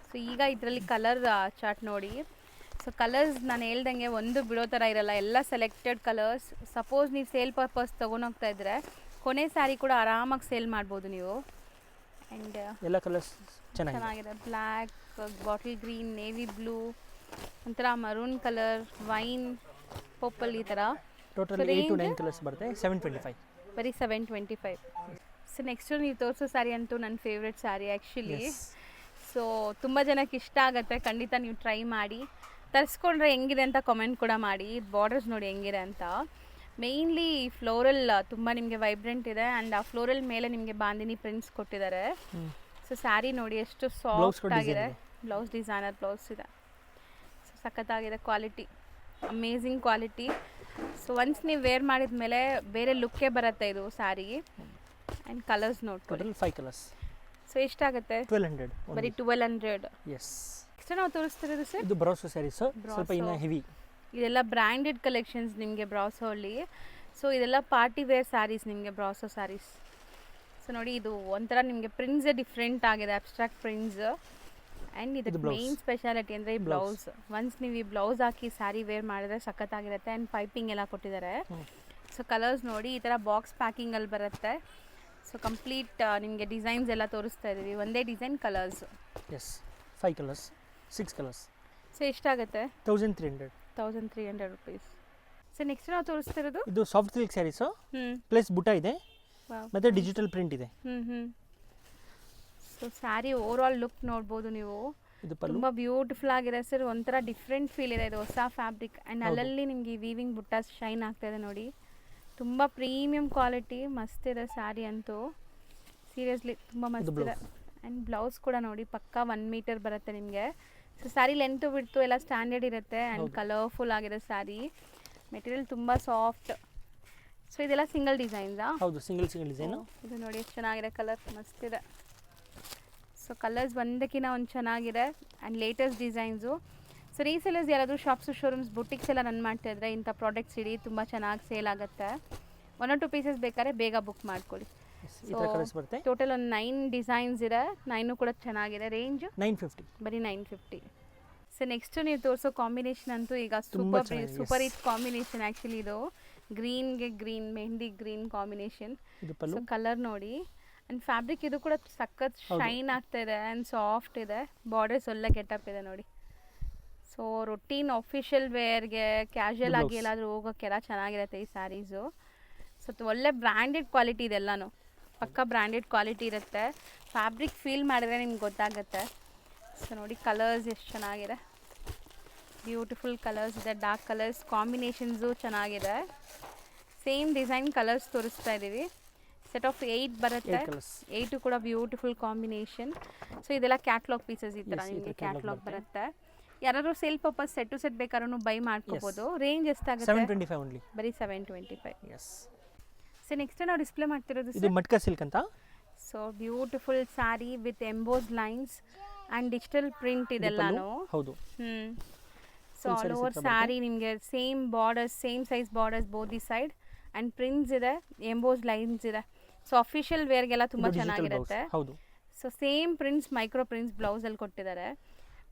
ಸೊ ಈಗ ಇದರಲ್ಲಿ ಕಲರ್ ಚಾರ್ಟ್ ನೋಡಿ. ಸೊ ಕಲರ್ಸ್ ನಾನು ಹೇಳ್ದಂಗೆ ಒಂದು ಬಿಡೋ ಥರ ಇರಲ್ಲ, ಎಲ್ಲ ಸೆಲೆಕ್ಟೆಡ್ ಕಲರ್ಸ್. ಸಪೋಸ್ ನೀವು ಸೇಲ್ ಪರ್ಪಸ್ ತೊಗೊಂಡೋಗ್ತಾ ಇದ್ದರೆ ಕೊನೆ ಸ್ಯಾರಿ ಕೂಡ ಆರಾಮಾಗಿ ಸೇಲ್ ಮಾಡ್ಬೋದು ನೀವು. ಆ್ಯಂಡ್ ಎಲ್ಲ ಕಲರ್ಸ್ ಚೆನ್ನಾಗಿದೆ. Black, bottle green, navy blue, ಒಂಥರ ಮರೂನ್ ಕಲರ್, ವೈನ್, ಪರ್ಪಲ್, ಈ ಥರ. ಟೋಟಲ್ 8 to 9 ಕಲರ್ಸ್ ಬರುತ್ತೆ. 725. ಬರೀ 725. ಸೊ ನೆಕ್ಸ್ಟು ನೀವು ತೋರಿಸೋ ಸ್ಯಾರಿ ಅಂತೂ ನನ್ನ ಫೇವ್ರೆಟ್ ಸ್ಯಾರಿ ಆ್ಯಕ್ಚುಲಿ. ಸೊ ತುಂಬ ಜನಕ್ಕೆ ಇಷ್ಟ ಆಗುತ್ತೆ, ಖಂಡಿತ ನೀವು ಟ್ರೈ ಮಾಡಿ. ತರಿಸ್ಕೊಂಡ್ರೆ ಹೆಂಗಿದೆ ಅಂತ ಕಮೆಂಟ್ ಕೂಡ ಮಾಡಿ. ಬಾರ್ಡರ್ಸ್ ನೋಡಿ ಹೆಂಗಿದೆ ಅಂತ. ಮೇಯ್ನ್ಲಿ ಫ್ಲೋರಲ್ ತುಂಬ ನಿಮಗೆ ವೈಬ್ರೆಂಟ್ ಇದೆ. ಆ್ಯಂಡ್ ಆ ಫ್ಲೋರಲ್ ಮೇಲೆ ನಿಮಗೆ ಬಾಂದಿನಿ ಪ್ರಿಂಟ್ಸ್ ಕೊಟ್ಟಿದ್ದಾರೆ. ಸೊ ಸ್ಯಾರಿ ನೋಡಿ ಎಷ್ಟು ಸಾಫ್ಟ್ ಆಗಿದೆ. ಬ್ಲೌಸ್ ಡಿಸೈನರ್ ಬ್ಲೌಸ್ ಇದೆ. ಸೊ ಸಖತ್ತಾಗಿದೆ, quality amazing quality. So once ನೀವು ವೇರ್ ಮಾಡಿದ ಮೇಲೆ ಬೇರೆ ಲುಕ್ಕೇ ಬರುತ್ತೆ ಇದು ಸ್ಯಾರಿ. ಆ್ಯಂಡ್ ಕಲರ್ಸ್ ನೋಡ್ಕೊಳ್ಳಿ. Total 5 colours. ಸೊ ಎಷ್ಟಾಗುತ್ತೆ? 1200. ಬರೀ 1200. ಎಸ್. ನೆಕ್ಸ್ಟ್ ನಾವು ತೋರಿಸ್ತಿರೋದು ಸರ್ ಇದು ಬ್ರಾಸೋ ಸ್ಯಾರೀಸ್, ಸ್ವಲ್ಪ ಇನ್ನ ಹೆವಿ. ಇದೆಲ್ಲ ಬ್ರ್ಯಾಂಡೆಡ್ ಕಲೆಕ್ಷನ್ಸ್ ನಿಮಗೆ ಬ್ರಾಸೋಲ್ಲಿ. ಸೊ ಇದೆಲ್ಲ ಪಾರ್ಟಿ ವೇರ್ ಸ್ಯಾರೀಸ್ ನಿಮಗೆ ಬ್ರಾಸೋ ಸ್ಯಾರೀಸ್. ಸೊ ನೋಡಿ ಇದು ಒಂಥರ ನಿಮಗೆ ಪ್ರಿಂಟ್ಸೇ ಡಿಫ್ರೆಂಟ್ ಆಗಿದೆ, ಅಬ್ಸ್ಟ್ರಾಕ್ಟ್ ಪ್ರಿಂಟ್ಸ್. ಆ್ಯಂಡ್ ಇದಕ್ಕೆ ಮೇನ್ ಸ್ಪೆಷಾಲಿಟಿ ಅಂದರೆ ಈ ಬ್ಲೌಸ್. ಒನ್ಸ್ ನೀವು ಈ ಬ್ಲೌಸ್ ಹಾಕಿ ಸ್ಯಾರಿ ವೇರ್ ಮಾಡಿದ್ರೆ ಸಖತ್ತಾಗಿರುತ್ತೆ. ಆ್ಯಂಡ್ ಪೈಪಿಂಗ್ ಎಲ್ಲ ಕೊಟ್ಟಿದ್ದಾರೆ. ಸೊ ಕಲರ್ಸ್ ನೋಡಿ ಈ ಥರ ಬಾಕ್ಸ್ ಪ್ಯಾಕಿಂಗಲ್ಲಿ ಬರುತ್ತೆ. ಸೊ ಕಂಪ್ಲೀಟ್ ನಿಮಗೆ ಡಿಸೈನ್ಸ್ ಎಲ್ಲ ತೋರಿಸ್ತಾ ಇದ್ದೀವಿ, ಒಂದೇ design colours. Yes, 5 colours, 6 colours. So ಎಷ್ಟಾಗುತ್ತೆ? 1300. 1300 ರುಪೀಸ್. ಸೊ ನೆಕ್ಸ್ಟ್ ನಾವು ತೋರಿಸ್ತಿರೋದು ಇದು ಸಾಫ್ಟ್ ಸಿಲ್ಕ್ ಸ್ಯಾರೀಸು, ಪ್ಲಸ್ ಬುಟ್ಟ ಇದೆ ಮತ್ತು ಡಿಜಿಟಲ್ ಪ್ರಿಂಟ್ ಇದೆ. ಸೊ ಸ್ಯಾರಿ ಓವರಾಲ್ ಲುಕ್ ನೋಡ್ಬೋದು ನೀವು. ತುಂಬ ಬ್ಯೂಟಿಫುಲ್ ಆಗಿದೆ ಸರ್. ಒಂಥರ ಡಿಫ್ರೆಂಟ್ ಫೀಲ್ ಇದೆ. ಇದು ಹೊಸ ಫ್ಯಾಬ್ರಿಕ್. ಆ್ಯಂಡ್ ಅಲ್ಲಲ್ಲಿ ನಿಮಗೆ ವೀವಿಂಗ್ ಬುಟ್ಟ ಶೈನ್ ಆಗ್ತಾ ಇದೆ ನೋಡಿ. ತುಂಬ ಪ್ರೀಮಿಯಂ ಕ್ವಾಲಿಟಿ, ಮಸ್ತ್ ಇದೆ ಸ್ಯಾರಿ ಅಂತೂ. ಸೀರಿಯಸ್ಲಿ ತುಂಬ ಮಸ್ತ್ ಇದೆ. ಆ್ಯಂಡ್ ಬ್ಲೌಸ್ ಕೂಡ ನೋಡಿ ಪಕ್ಕಾ 1 ಮೀಟರ್ ಬರುತ್ತೆ ನಿಮಗೆ. ಸೊ ಸ್ಯಾರಿ ಲೆಂತ್ ಬಿಡ್ತು ಎಲ್ಲ ಸ್ಟ್ಯಾಂಡರ್ಡ್ ಇರುತ್ತೆ ಆ್ಯಂಡ್ ಕಲರ್ಫುಲ್ ಆಗಿದೆ ಸ್ಯಾರಿ. ಮೆಟೀರಿಯಲ್ ತುಂಬ ಸಾಫ್ಟ್. ಸೊ ಇದೆಲ್ಲ ಸಿಂಗಲ್ ಡಿಸೈನ್ಸಾ? ಹೌದು, ಸಿಂಗಲ್ ಡಿಸೈನು. ಇದು ನೋಡಿ ಎಷ್ಟು ಚೆನ್ನಾಗಿದೆ, ಕಲರ್ ಮಸ್ತಿದೆ. ಸೊ ಕಲರ್ಸ್ ಒಂದಕ್ಕಿಂತ ಒಂದು ಚೆನ್ನಾಗಿದೆ and latest designs. So resellers ಯಾರಾದರೂ ಶಾಪ್ಸು ಶೋರೂಮ್ಸ್ ಬುಟಿಕ್ಸ್ ಎಲ್ಲ ರನ್ ಮಾಡ್ತಾಯಿದ್ರೆ ಇಂಥ ಪ್ರಾಡಕ್ಟ್ಸ್ ಇಡಿ, ತುಂಬ ಚೆನ್ನಾಗಿ ಸೇಲ್ ಆಗುತ್ತೆ. 1 or 2 ಪೀಸಸ್ ಬೇಕಾದ್ರೆ ಬೇಗ ಬುಕ್ ಮಾಡ್ಕೊಳ್ಳಿ. ಟೋಟಲ್ ಒಂದು 9 ಡಿಸೈನ್ಸ್ ಇದೆ, 9 ಕೂಡ ಚೆನ್ನಾಗಿದೆ. ರೇಂಜ್ 950, ಬರೀ 950. ಸೊ ನೆಕ್ಸ್ಟ್ ನೀವು ತೋರಿಸೋ ಕಾಂಬಿನೇಷನ್ ಅಂತೂ ಈಗ ಸೂಪರ್ ಹಿಟ್ ಕಾಂಬಿನೇಷನ್ ಆ್ಯಕ್ಚುಲಿ. ಇದು ಗ್ರೀನ್ಗೆ green, mehndi green combination. So colour ನೋಡಿ ಆ್ಯಂಡ್ ಫ್ಯಾಬ್ರಿಕ್ ಇದು ಕೂಡ ಸಖತ್ ಶೈನ್ ಆಗ್ತಾ ಇದೆ ಆ್ಯಂಡ್ ಸಾಫ್ಟ್ ಇದೆ. ಬಾರ್ಡರ್ಸ್ ಒಳ್ಳೆ ಗೆಟಪ್ ಇದೆ ನೋಡಿ. ಸೊ ರೊಟೀನ್ ಆಫಿಷಿಯಲ್ ವೇರ್ಗೆ ಕ್ಯಾಶುಯಲ್ ಆಗಿ ಎಲ್ಲಾದರೂ ಹೋಗೋಕ್ಕೆಲ್ಲ ಚೆನ್ನಾಗಿರುತ್ತೆ ಈ ಸ್ಯಾರೀಸು. ಸೊ ಒಳ್ಳೆ ಬ್ರ್ಯಾಂಡೆಡ್ ಕ್ವಾಲಿಟಿ ಇದೆಲ್ಲನೂ, ಪಕ್ಕ ಬ್ರ್ಯಾಂಡೆಡ್ ಕ್ವಾಲಿಟಿ ಇರುತ್ತೆ. ಫ್ಯಾಬ್ರಿಕ್ ಫೀಲ್ ಮಾಡಿದ್ರೆ ನಿಮ್ಗೆ ಗೊತ್ತಾಗುತ್ತೆ. ಸೊ ನೋಡಿ ಕಲರ್ಸ್ ಎಷ್ಟು ಚೆನ್ನಾಗಿದೆ, ಬ್ಯೂಟಿಫುಲ್ ಕಲರ್ಸ್ ಇದೆ. ಡಾರ್ಕ್ ಕಲರ್ಸ್ ಕಾಂಬಿನೇಷನ್ಸು ಚೆನ್ನಾಗಿದೆ. ಸೇಮ್ ಡಿಸೈನ್ ಕಲರ್ಸ್ ತೋರಿಸ್ತಾ ಇದ್ದೀವಿ. ಸೆಟ್ ಆಫ್ 8 ಬರುತ್ತೆ, 8 ಕೂಡ ಬ್ಯೂಟಿಫುಲ್ ಕಾಂಬಿನೇಷನ್. ಸೊ ಇದೆಲ್ಲ ಕ್ಯಾಟ್ಲಾಗ್ ಪೀಸಸ್ ಈ ಥರ ನಿಮಗೆ ಕ್ಯಾಟ್ಲಾಗ್ ಬರುತ್ತೆ. ಯಾರಾದರೂ sale purpose set to set ಬೇಕಾದ್ರೂ ಬೈ ಮಾಡ್ಕೋಬೋದು. ರೇಂಜ್ ಎಷ್ಟಾಗುತ್ತೆ? 725 ಓನ್ಲಿ. ಬರೀ 725. ಎಸ್. ಸೊ ನೆಕ್ಸ್ಟ್ ನಾವು ಡಿಸ್ಪ್ಲೇ ಮಾಡ್ತಿರೋದು ಇದು ಮಟ್ಕಾ ಸಿಲ್ಕ್ ಅಂತ. So beautiful saree with emboss lines and digital print ಇದೆಲ್ಲಾನು. ಹೌದು. ಸೊ ಆಲ್ ಓವರ್ ಸ್ಯಾರಿ ನಿಮಗೆ same borders, same size borders both the side and prints ಇದೆ, ಎಂಬೋಸ್ ಲೈನ್ಸ್ ಇದೆ. ಸೊ ಅಫಿಷಿಯಲ್ ವೇರ್ಗೆಲ್ಲ ತುಂಬ ಚೆನ್ನಾಗಿರುತ್ತೆ. ಹೌದು. So same prints, micro prints ಬ್ಲೌಸಲ್ಲಿ ಕೊಟ್ಟಿದ್ದಾರೆ.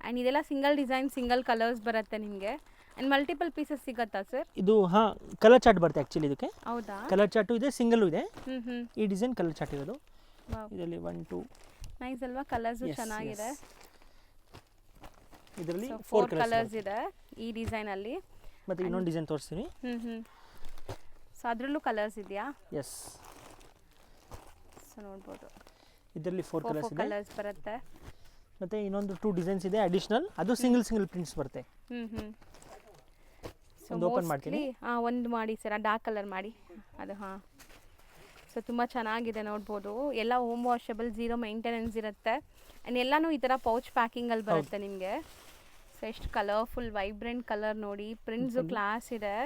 ಆ್ಯಂಡ್ ಇದೆಲ್ಲ ಸಿಂಗಲ್ ಡಿಸೈನ್, ಸಿಂಗಲ್ ಕಲರ್ಸ್ ಬರುತ್ತೆ ನಿಮಗೆ. ಆ್ಯಂಡ್ ಮಲ್ಟಿಪಲ್ ಪೀಸಸ್ ಸಿಗುತ್ತಾ ಸರ್? ಇದು ಕಲರ್ ಚಾರ್ಟ್ ಬರುತ್ತೆ ಆ್ಯಕ್ಚುಲಿ ಇದಕ್ಕೆ. ಹೌದಾ? ಕಲರ್ ಚಾರ್ಟು ಇದೆ, ಸಿಂಗಲ್ ಇದೆ. ಈ ಡಿಸೈನ್ ಕಲರ್ ಚಾರ್ಟ್ ಇರೋದು. ಇದರಲ್ಲಿ 1 2 ನೈಸ್ ಅಲ್ವಾ? ಕಲರ್ಸು ಚೆನ್ನಾಗಿದೆ. ಇದರಲ್ಲಿ 4 ಕಲರ್ಸ್ ಇದೆ ಈ ಡಿಸೈನಲ್ಲಿ. ಮತ್ತೆ ಇನ್ನೊಂದು ಡಿಸೈನ್ ತೋರಿಸ್ತೀನಿ. ಸೊ ಅದರಲ್ಲೂ ಕಲರ್ಸ್ ಇದೆಯಾ? ಎಸ್. ಸೊ ನೋಡ್ಬೋದು, ಇದರಲ್ಲಿ 4 ಕಲರ್ಸ್ ಬರುತ್ತೆ. ಮತ್ತೆ ಇನ್ನೊಂದು 2 ಡಿಸೈನ್ಸ್ ಇದೆ ಅಡಿಷನಲ್, ಅದು ಸಿಂಗಲ್ ಪ್ರಿಂಟ್ಸ್ ಬರುತ್ತೆ. ಒಂದು ಓಪನ್ ಮಾಡ್ತೀನಿ. ಒಂದು ಮಾಡಿ ಸರ್, ಡಾರ್ಕ್ ಕಲರ್ ಮಾಡಿ ಅದು. ಸೊ ತುಂಬ ಚೆನ್ನಾಗಿದೆ ನೋಡ್ಬೋದು. ಎಲ್ಲ ಹೋಮ್ ವಾಷಬಲ್, 0 ಮೇಂಟೆನೆನ್ಸ್ ಇರುತ್ತೆ. ಆ್ಯಂಡ್ ಎಲ್ಲನೂ ಈ ಥರ ಪೌಚ್ ಪ್ಯಾಕಿಂಗಲ್ಲಿ ಬರುತ್ತೆ ನಿಮಗೆ. ಸೊ ಎಷ್ಟು ಕಲರ್ಫುಲ್ ವೈಬ್ರೆಂಟ್ ಕಲರ್ ನೋಡಿ. ಪ್ರಿಂಟ್ಸು ಕ್ಲಾಸ್ ಇದೆ.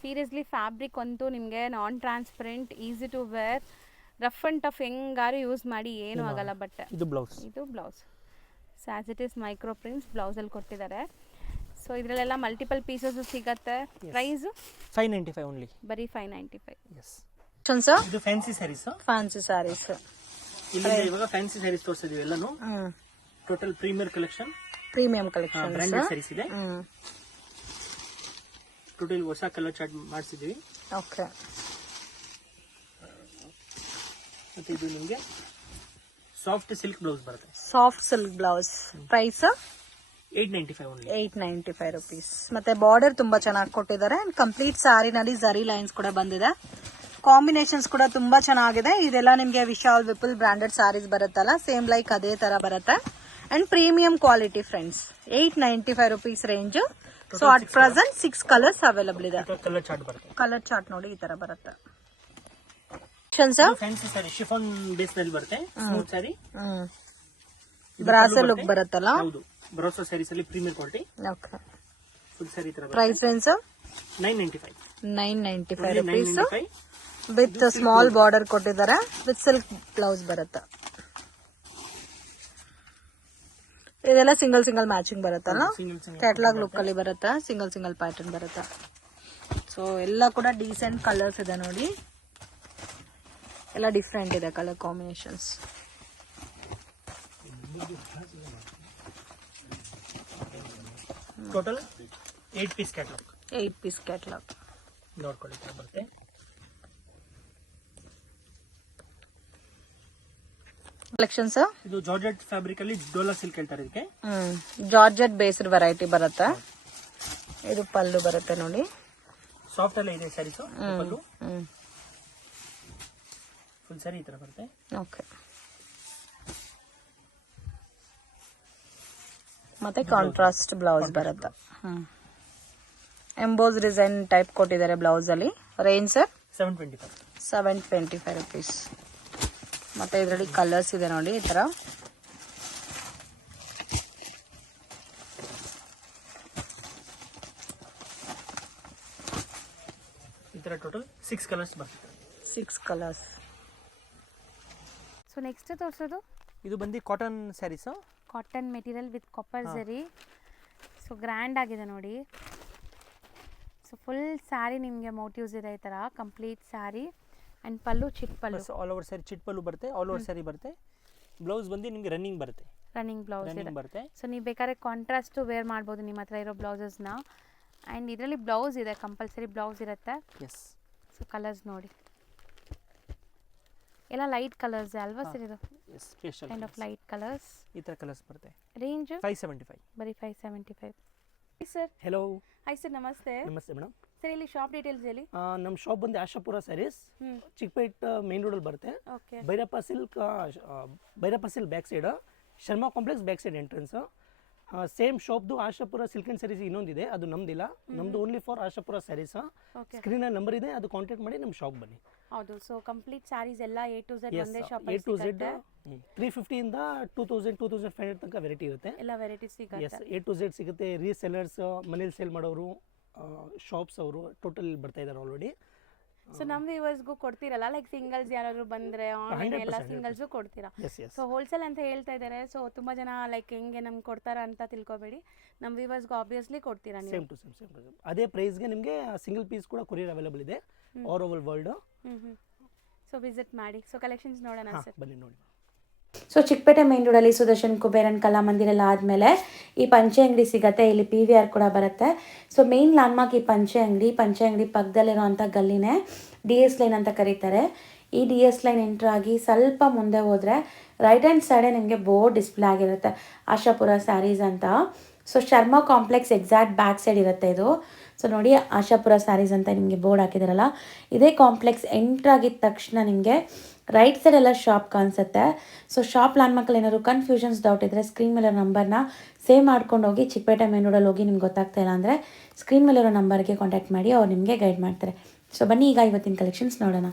ಸೀರಿಯಸ್ಲಿ ಫ್ಯಾಬ್ರಿಕ್ ಅಂತೂ ನಿಮಗೆ non transparent, easy to wear, rough and tough ಹೆಂಗಾರು ಯೂಸ್ ಮಾಡಿ ಏನೂ ಆಗಲ್ಲ ಬಟ್ಟೆ. ಇದು blouse. So as it is micro prints ಬ್ಲೌಸಲ್ಲಿ ಕೊಟ್ಟಿದ್ದಾರೆ. ಸೊ ಇದರಲ್ಲೆಲ್ಲ ಮಲ್ಟಿಪಲ್ ಪೀಸಸ್ ಸಿಗುತ್ತೆ. Price 595 only. ಬರೀ 595. ಎಸ್. ಇದು ಫ್ಯಾನ್ಸಿ ಸ್ಯಾರೀಸ್. ಫ್ಯಾನ್ಸಿ ಸ್ಯಾರೀಸ್ ಇಲ್ಲಿ ಇವಾಗ ಫ್ಯಾನ್ಸಿ ಸ್ಯಾರೀಸ್ ತೋರಿಸಿದೀವಿ ಎಲ್ಲಾನು. Total premier collection, branded sarees ಇದೆ. ಟೋಟಲ್ ಹೊಸ ಕಲರ್ ಚಾರ್ಟ್ ಮಾಡಿಸಿದೀವಿ. ಓಕೆ. ಮತ್ತೆ ಇದು ನಿಮಗೆ ಸಾಫ್ಟ್ ಸಿಲ್ಕ್ ಬ್ಲೌಸ್ ಬರುತ್ತೆ. Soft silk blouse. Price 895 only. 895 rupees. ಮತ್ತೆ ಬಾರ್ಡರ್ ತುಂಬಾ ಚೆನ್ನಾಗಿ ಕೊಟ್ಟಿದ್ದಾರೆ. ಕಂಪ್ಲೀಟ್ ಸ್ಯಾರಿನಲ್ಲಿ ಜರಿ ಲೈನ್ಸ್ ಕೂಡ ಬಂದಿದೆ. ಕಾಂಬಿನೇಷನ್ಸ್ ಕೂಡ ತುಂಬಾ ಚೆನ್ನಾಗಿದೆ. ಇದೆಲ್ಲ ನಿಮಗೆ ವಿಶಾಲ್ ವಿಪುಲ್ ಬ್ರಾಂಡೆಡ್ ಸ್ಯಾರೀಸ್ ಬರುತ್ತಲ್ಲ, ಸೇಮ್ ಲೈಕ್ ಅದೇ ತರ ಬರುತ್ತೆ. And premium quality friends. 895 rupees range. So at present 6 colours available ಇದೆ. ಕಲರ್ ಚಾರ್ಟ್ ಬರುತ್ತೆ. ಕಲರ್ ಚಾರ್ಟ್ ನೋಡಿ ಈ ತರ ಬರುತ್ತೆ. ಫ್ಯಾನ್ಸಿ ಸ್ಯಾರಿ ಶಿಫಾನ್ ಬೇಸ್ ನಲ್ಲಿ ಬರುತ್ತೆ. ಸ್ಮೂತ್ ಸ್ಯಾರಿ. ಬ್ರಾಸೋ ಲುಕ್ ಬರುತ್ತಲ್ಲ. ಹೌದು, ಬ್ರಾಸೋ ಸ್ಯಾರೀಸ್ ಅಲ್ಲಿ premier quality. Okay. Full saree ತರ. Price range 995. 995 rupees. With small border ಕೊಟ್ಟಿದ್ದಾರೆ. ವಿತ್ ಸಿಲ್ಕ್ ಬ್ಲೌಸ್ ಬರುತ್ತೆ. ಇದೆಲ್ಲ ಸಿಂಗಲ್ ಮ್ಯಾಚಿಂಗ್ ಬರುತ್ತಲ್ಲ. ಕ್ಯಾಟಲಾಗ್ ಲುಕ್ ಅಲ್ಲಿ ಬರುತ್ತೆ. ಸಿಂಗಲ್ ಪ್ಯಾಟರ್ನ್ ಬರುತ್ತೆ. ಸೊ ಎಲ್ಲ ಕೂಡ ಡೀಸೆಂಟ್ ಕಲರ್ಸ್ ಇದೆ ನೋಡಿ. ಎಲ್ಲ ಡಿಫ್ರೆಂಟ್ ಇದೆ colour combinations. Total 8 piece catalogue. 8 piece catalogue ನೋಡ್ಕೊಳ್ಳಿ ಬರುತ್ತೆ. ಕಲೆಕ್ಷನ್ಸ್. ಇದು ಜಾರ್ಜೆಟ್ ಫ್ಯಾಬ್ರಿಕ್ ಅಲ್ಲಿ ಡೋಲಾ ಸಿಲ್ಕ್ ಹೇಳ್ತಾರೆ ಇದಕ್ಕೆ. ಜಾರ್ಜೆಟ್ ಬೇಸ್ಡ್ ವೆರೈಟಿ ಬರುತ್ತೆ. ಇದು ಪಲ್ಲು ಬರುತ್ತೆ ನೋಡಿ. ಸಾಫ್ಟ್ ಅಲ್ಲೇ ಇದೆ ಸ್ಯಾರೀಸ್. ಪಲ್ಲು ಫುಲ್ ಸ್ಯಾರಿ ಈ ತರ ಬರುತ್ತೆ. ಓಕೆ. ಮತ್ತೆ ಕಾಂಟ್ರಾಸ್ಟ್ ಬ್ಲೌಸ್ ಬರುತ್ತೆ. ಎಂಬೋಸ್ ಡಿಸೈನ್ ಟೈಪ್ ಕೊಟ್ಟಿದ್ದಾರೆ ಬ್ಲೌಸ್ ಅಲ್ಲಿ. Range sir 725 rupees. ಮತ್ತೆ ಇದರಲ್ಲಿ ಕಲರ್ಸ್ ಇದೆ ನೋಡಿ ಈ ತರ. 6 ಕಲರ್ಸ್ ಬರ್ತದೆ. 6 ಕಲರ್ಸ್. ಸೊ ನೆಕ್ಸ್ಟ್ ತೋರಿಸೋದು ಇದು ಬಂದು cotton sarees. Cotton material with copper zari. So grand ಆಗಿದೆ ನೋಡಿ. ಸೊ ಫುಲ್ ಸ್ಯಾರಿ ನಿಮಗೆ ಮೋಟಿವ್ಸ್ ಇದೆ ಈ ಥರ ಕಂಪ್ಲೀಟ್ ಸ್ಯಾರಿ ಆ್ಯಂಡ್ ಪಲ್ಲು ಚಿಟ್ ಪಲ್ಲು. ಆಲ್ ಓವರ್ ಸ್ಯಾರಿ ಚಿಟ್ ಪಲ್ಲು ಬರುತ್ತೆ, ಆಲ್ ಓವರ್ ಸ್ಯಾರಿ ಬರುತ್ತೆ. ಬ್ಲೌಸ್ ಬಂದು ನಿಮಗೆ ರನ್ನಿಂಗ್ ಬರುತ್ತೆ. ರನ್ನಿಂಗ್ ಬ್ಲೌಸ್ ಇದೆ. ಬರುತ್ತೆ. ಸೊ ನೀವು ಬೇಕಾದ್ರೆ ಕಾಂಟ್ರಾಸ್ಟು ವೇರ್ ಮಾಡ್ಬೋದು ನಿಮ್ಮ ಹತ್ರ ಇರೋ ಬ್ಲೌಸಸ್ನ. ಆ್ಯಂಡ್ ಇದರಲ್ಲಿ ಬ್ಲೌಸ್ ಇದೆ, ಕಂಪಲ್ಸರಿ ಬ್ಲೌಸ್ ಇರುತ್ತೆ. ಎಸ್. ಸೊ ಕಲರ್ಸ್ ನೋಡಿ ಎಲ್ಲ ಲೈಟ್ ಕಲರ್ಸ್ ಅಲ್ವಾ ಸರ್ ಇದು? Yes, pastel kind of light colours. ಈ ಥರ ಕಲರ್ಸ್ ಬರುತ್ತೆ. ರೇಂಜ್ 575. ಬರೀ 575. ಸರ್ ಹೆಲೋ, ಹಾಯ್ ಸರ್, ನಮಸ್ತೆ. ನಮಸ್ತೆ ಮೇಡಮ್. ಸರ್ ಇಲ್ಲಿ ಶಾಪ್ ಡೀಟೇಲ್ಸ್ ಹೇಳಿ. ನಮ್ಮ ಶಾಪ್ ಬಂದು ಆಶಾಪುರ ಸ್ಯಾರೀಸ್, ಚಿಕ್ಕಪೇಟ್ ಮೇನ್ ರೋಡಲ್ಲಿ ಬರುತ್ತೆ. Okay. Bhairappa silk back side, Sharma complex back side entrance. Same ಶಾಪ್ದು ಆಶಾಪುರ ಸಿಲ್ಕ್ ಆ್ಯಂಡ್ ಸ್ಯಾರೀಸ್ ಇನ್ನೊಂದಿದೆ, ಅದು ನಮ್ದಿಲ್ಲ. ನಮ್ದು only for Ashapura sarees. Okay. ಸ್ಕ್ರೀನಲ್ಲಿ ನಂಬರ್ ಇದೆ, ಅದು ಕಾಂಟ್ಯಾಕ್ಟ್ ಮಾಡಿ ನಮ್ಮ ಶಾಪ್ ಬನ್ನಿ. ಹೌದು. ಸೊ ಕಂಪ್ಲೀಟ್ ಸ್ಯಾರೀಸ್ ಎಲ್ಲ A to Z ಒಂದೇ ಶಾಪ್ A to Z 350 ಇಂದ 2000 2500 ತನಕ ವೆರೈಟಿ ಇರುತ್ತೆ. ಎಲ್ಲ ವೆರೈಟೀಸ್ ಸಿಗುತ್ತೆ. ಎಸ್, A to Z ಸಿಗುತ್ತೆ. ರೀಸೆಲ್ಲರ್ಸ್, ಮನೇಲಿ ಸೇಲ್ ಮಾಡೋರು, ಶಾಪ್ಸ್ ಅವರು ಟೋಟಲ್ ಬರ್ತಾ ಇದ್ದಾರೆ ಆಲ್ರೆಡಿ. ಸೊ ನಮ್ಮ ವ್ಯೂವರ್ಸ್ಗೂ ಕೊಡ್ತೀರಲ್ಲ, ಲೈಕ್ ಸಿಂಗಲ್ಸ್ ಯಾರಾದರೂ ಬಂದರೆ ಆನ್ಲೈನ್ ಎಲ್ಲ 100%. ಸಿಂಗಲ್ಸು ಕೊಡ್ತೀರಾ? S S. ಸೊ ಹೋಲ್ಸೇಲ್ ಅಂತ ಹೇಳ್ತಾ ಇದ್ದಾರೆ. ಸೊ ತುಂಬ ಜನ ಲೈಕ್ ಹೆಂಗೆ ನಮ್ಗೆ ಕೊಡ್ತಾರ ಅಂತ ತಿಳ್ಕೊಬೇಡಿ, ನಮ್ಮ ವ್ಯೂವರ್ಸ್ಗೂ ಆಬ್ವಿಯಸ್ಲಿ ಕೊಡ್ತೀರಾ ನೀವು. ಸೇಮ್ ಟು ಸೇಮ್ ಅದೇ ಪ್ರೈಸ್ಗೆ ನಿಮಗೆ ಸಿಂಗಲ್ ಪೀಸ್ ಕೂಡ ಕೊರಿಯರ್ ಅವೈಲೇಬಲ್ ಇದೆ all over world. So visit ಮಾಡಿ. ಸೊ ಕಲೆಕ್ಷನ್ಸ್ ನೋಡೋಣ ಸರ್. ಬನ್ನಿ ನೋಡಿ. ಸೊ ಚಿಕ್ಕಪೇಟೆ ಮೇನ್ ರೋಡಲ್ಲಿ ಸುದರ್ಶನ್ ಕುಬೇರನ್ ಕಲಾಮಂದಿರ ಎಲ್ಲ ಆದಮೇಲೆ ಈ ಪಂಚೆ ಅಂಗಡಿ ಸಿಗುತ್ತೆ. ಇಲ್ಲಿ PVR ಕೂಡ ಬರುತ್ತೆ. ಸೊ ಮೇನ್ ಲ್ಯಾಂಡ್ಮಾರ್ಕ್ ಈ ಪಂಚೆ ಅಂಗಡಿ ಪಕ್ಕದಲ್ಲಿರುವಂಥ ಗಲ್ಲಿನೇ DS ಲೈನ್ ಅಂತ ಕರೀತಾರೆ. ಈ DS ಲೈನ್ ಎಂಟ್ರ್ ಆಗಿ ಸ್ವಲ್ಪ ಮುಂದೆ ಹೋದರೆ ರೈಟ್ ಹ್ಯಾಂಡ್ ಸೈಡೇ ನಿಮಗೆ ಬೋರ್ಡ್ ಡಿಸ್ಪ್ಲೇ ಆಗಿರುತ್ತೆ, ಆಶಾಪುರ ಸ್ಯಾರೀಸ್ ಅಂತ. So Sharma complex exact back side ಇರುತ್ತೆ ಇದು. ಸೊ ನೋಡಿ, ಆಶಾಪುರ ಸ್ಯಾರೀಸ್ ಅಂತ ನಿಮಗೆ ಬೋರ್ಡ್ ಹಾಕಿದಾರಲ್ಲ, ಇದೇ ಕಾಂಪ್ಲೆಕ್ಸ್ ಎಂಟ್ರ್ ಆಗಿದ ತಕ್ಷಣ ನಿಮಗೆ ರೈಟ್ ಸೈಡ್ ಎಲ್ಲ ಶಾಪ್ ಕಾಣಿಸುತ್ತೆ. ಸೊ ಶಾಪ್ ಲ್ಯಾಂಡ್ಮಾರ್ಕಲ್ಲಿ ಏನಾದ್ರು ಕನ್ಫ್ಯೂಷನ್ಸ್ ಡೌಟ್ ಇದ್ದರೆ ಸ್ಕ್ರೀನ್ ಮೇಲೆ ನಂಬರ್ನ ಸೇವ್ ಮಾಡ್ಕೊಂಡು ಹೋಗಿ. ಚಿಕ್ಕಪೇಟೆ ಮೇನ್ ರೋಡಲ್ಲಿ ಹೋಗಿ ನಿಮ್ಗೆ ಗೊತ್ತಾಗ್ತಾ ಇಲ್ಲ ಅಂದರೆ ಸ್ಕ್ರೀನ್ ಮೇಲಿರೋ ನಂಬರ್ಗೆ ಕಾಂಟ್ಯಾಕ್ಟ್ ಮಾಡಿ, ಅವ್ರು ನಿಮಗೆ ಗೈಡ್ ಮಾಡ್ತಾರೆ. ಸೊ ಬನ್ನಿ ಈಗ ಇವತ್ತಿನ ಕಲೆಕ್ಷನ್ಸ್ ನೋಡೋಣ.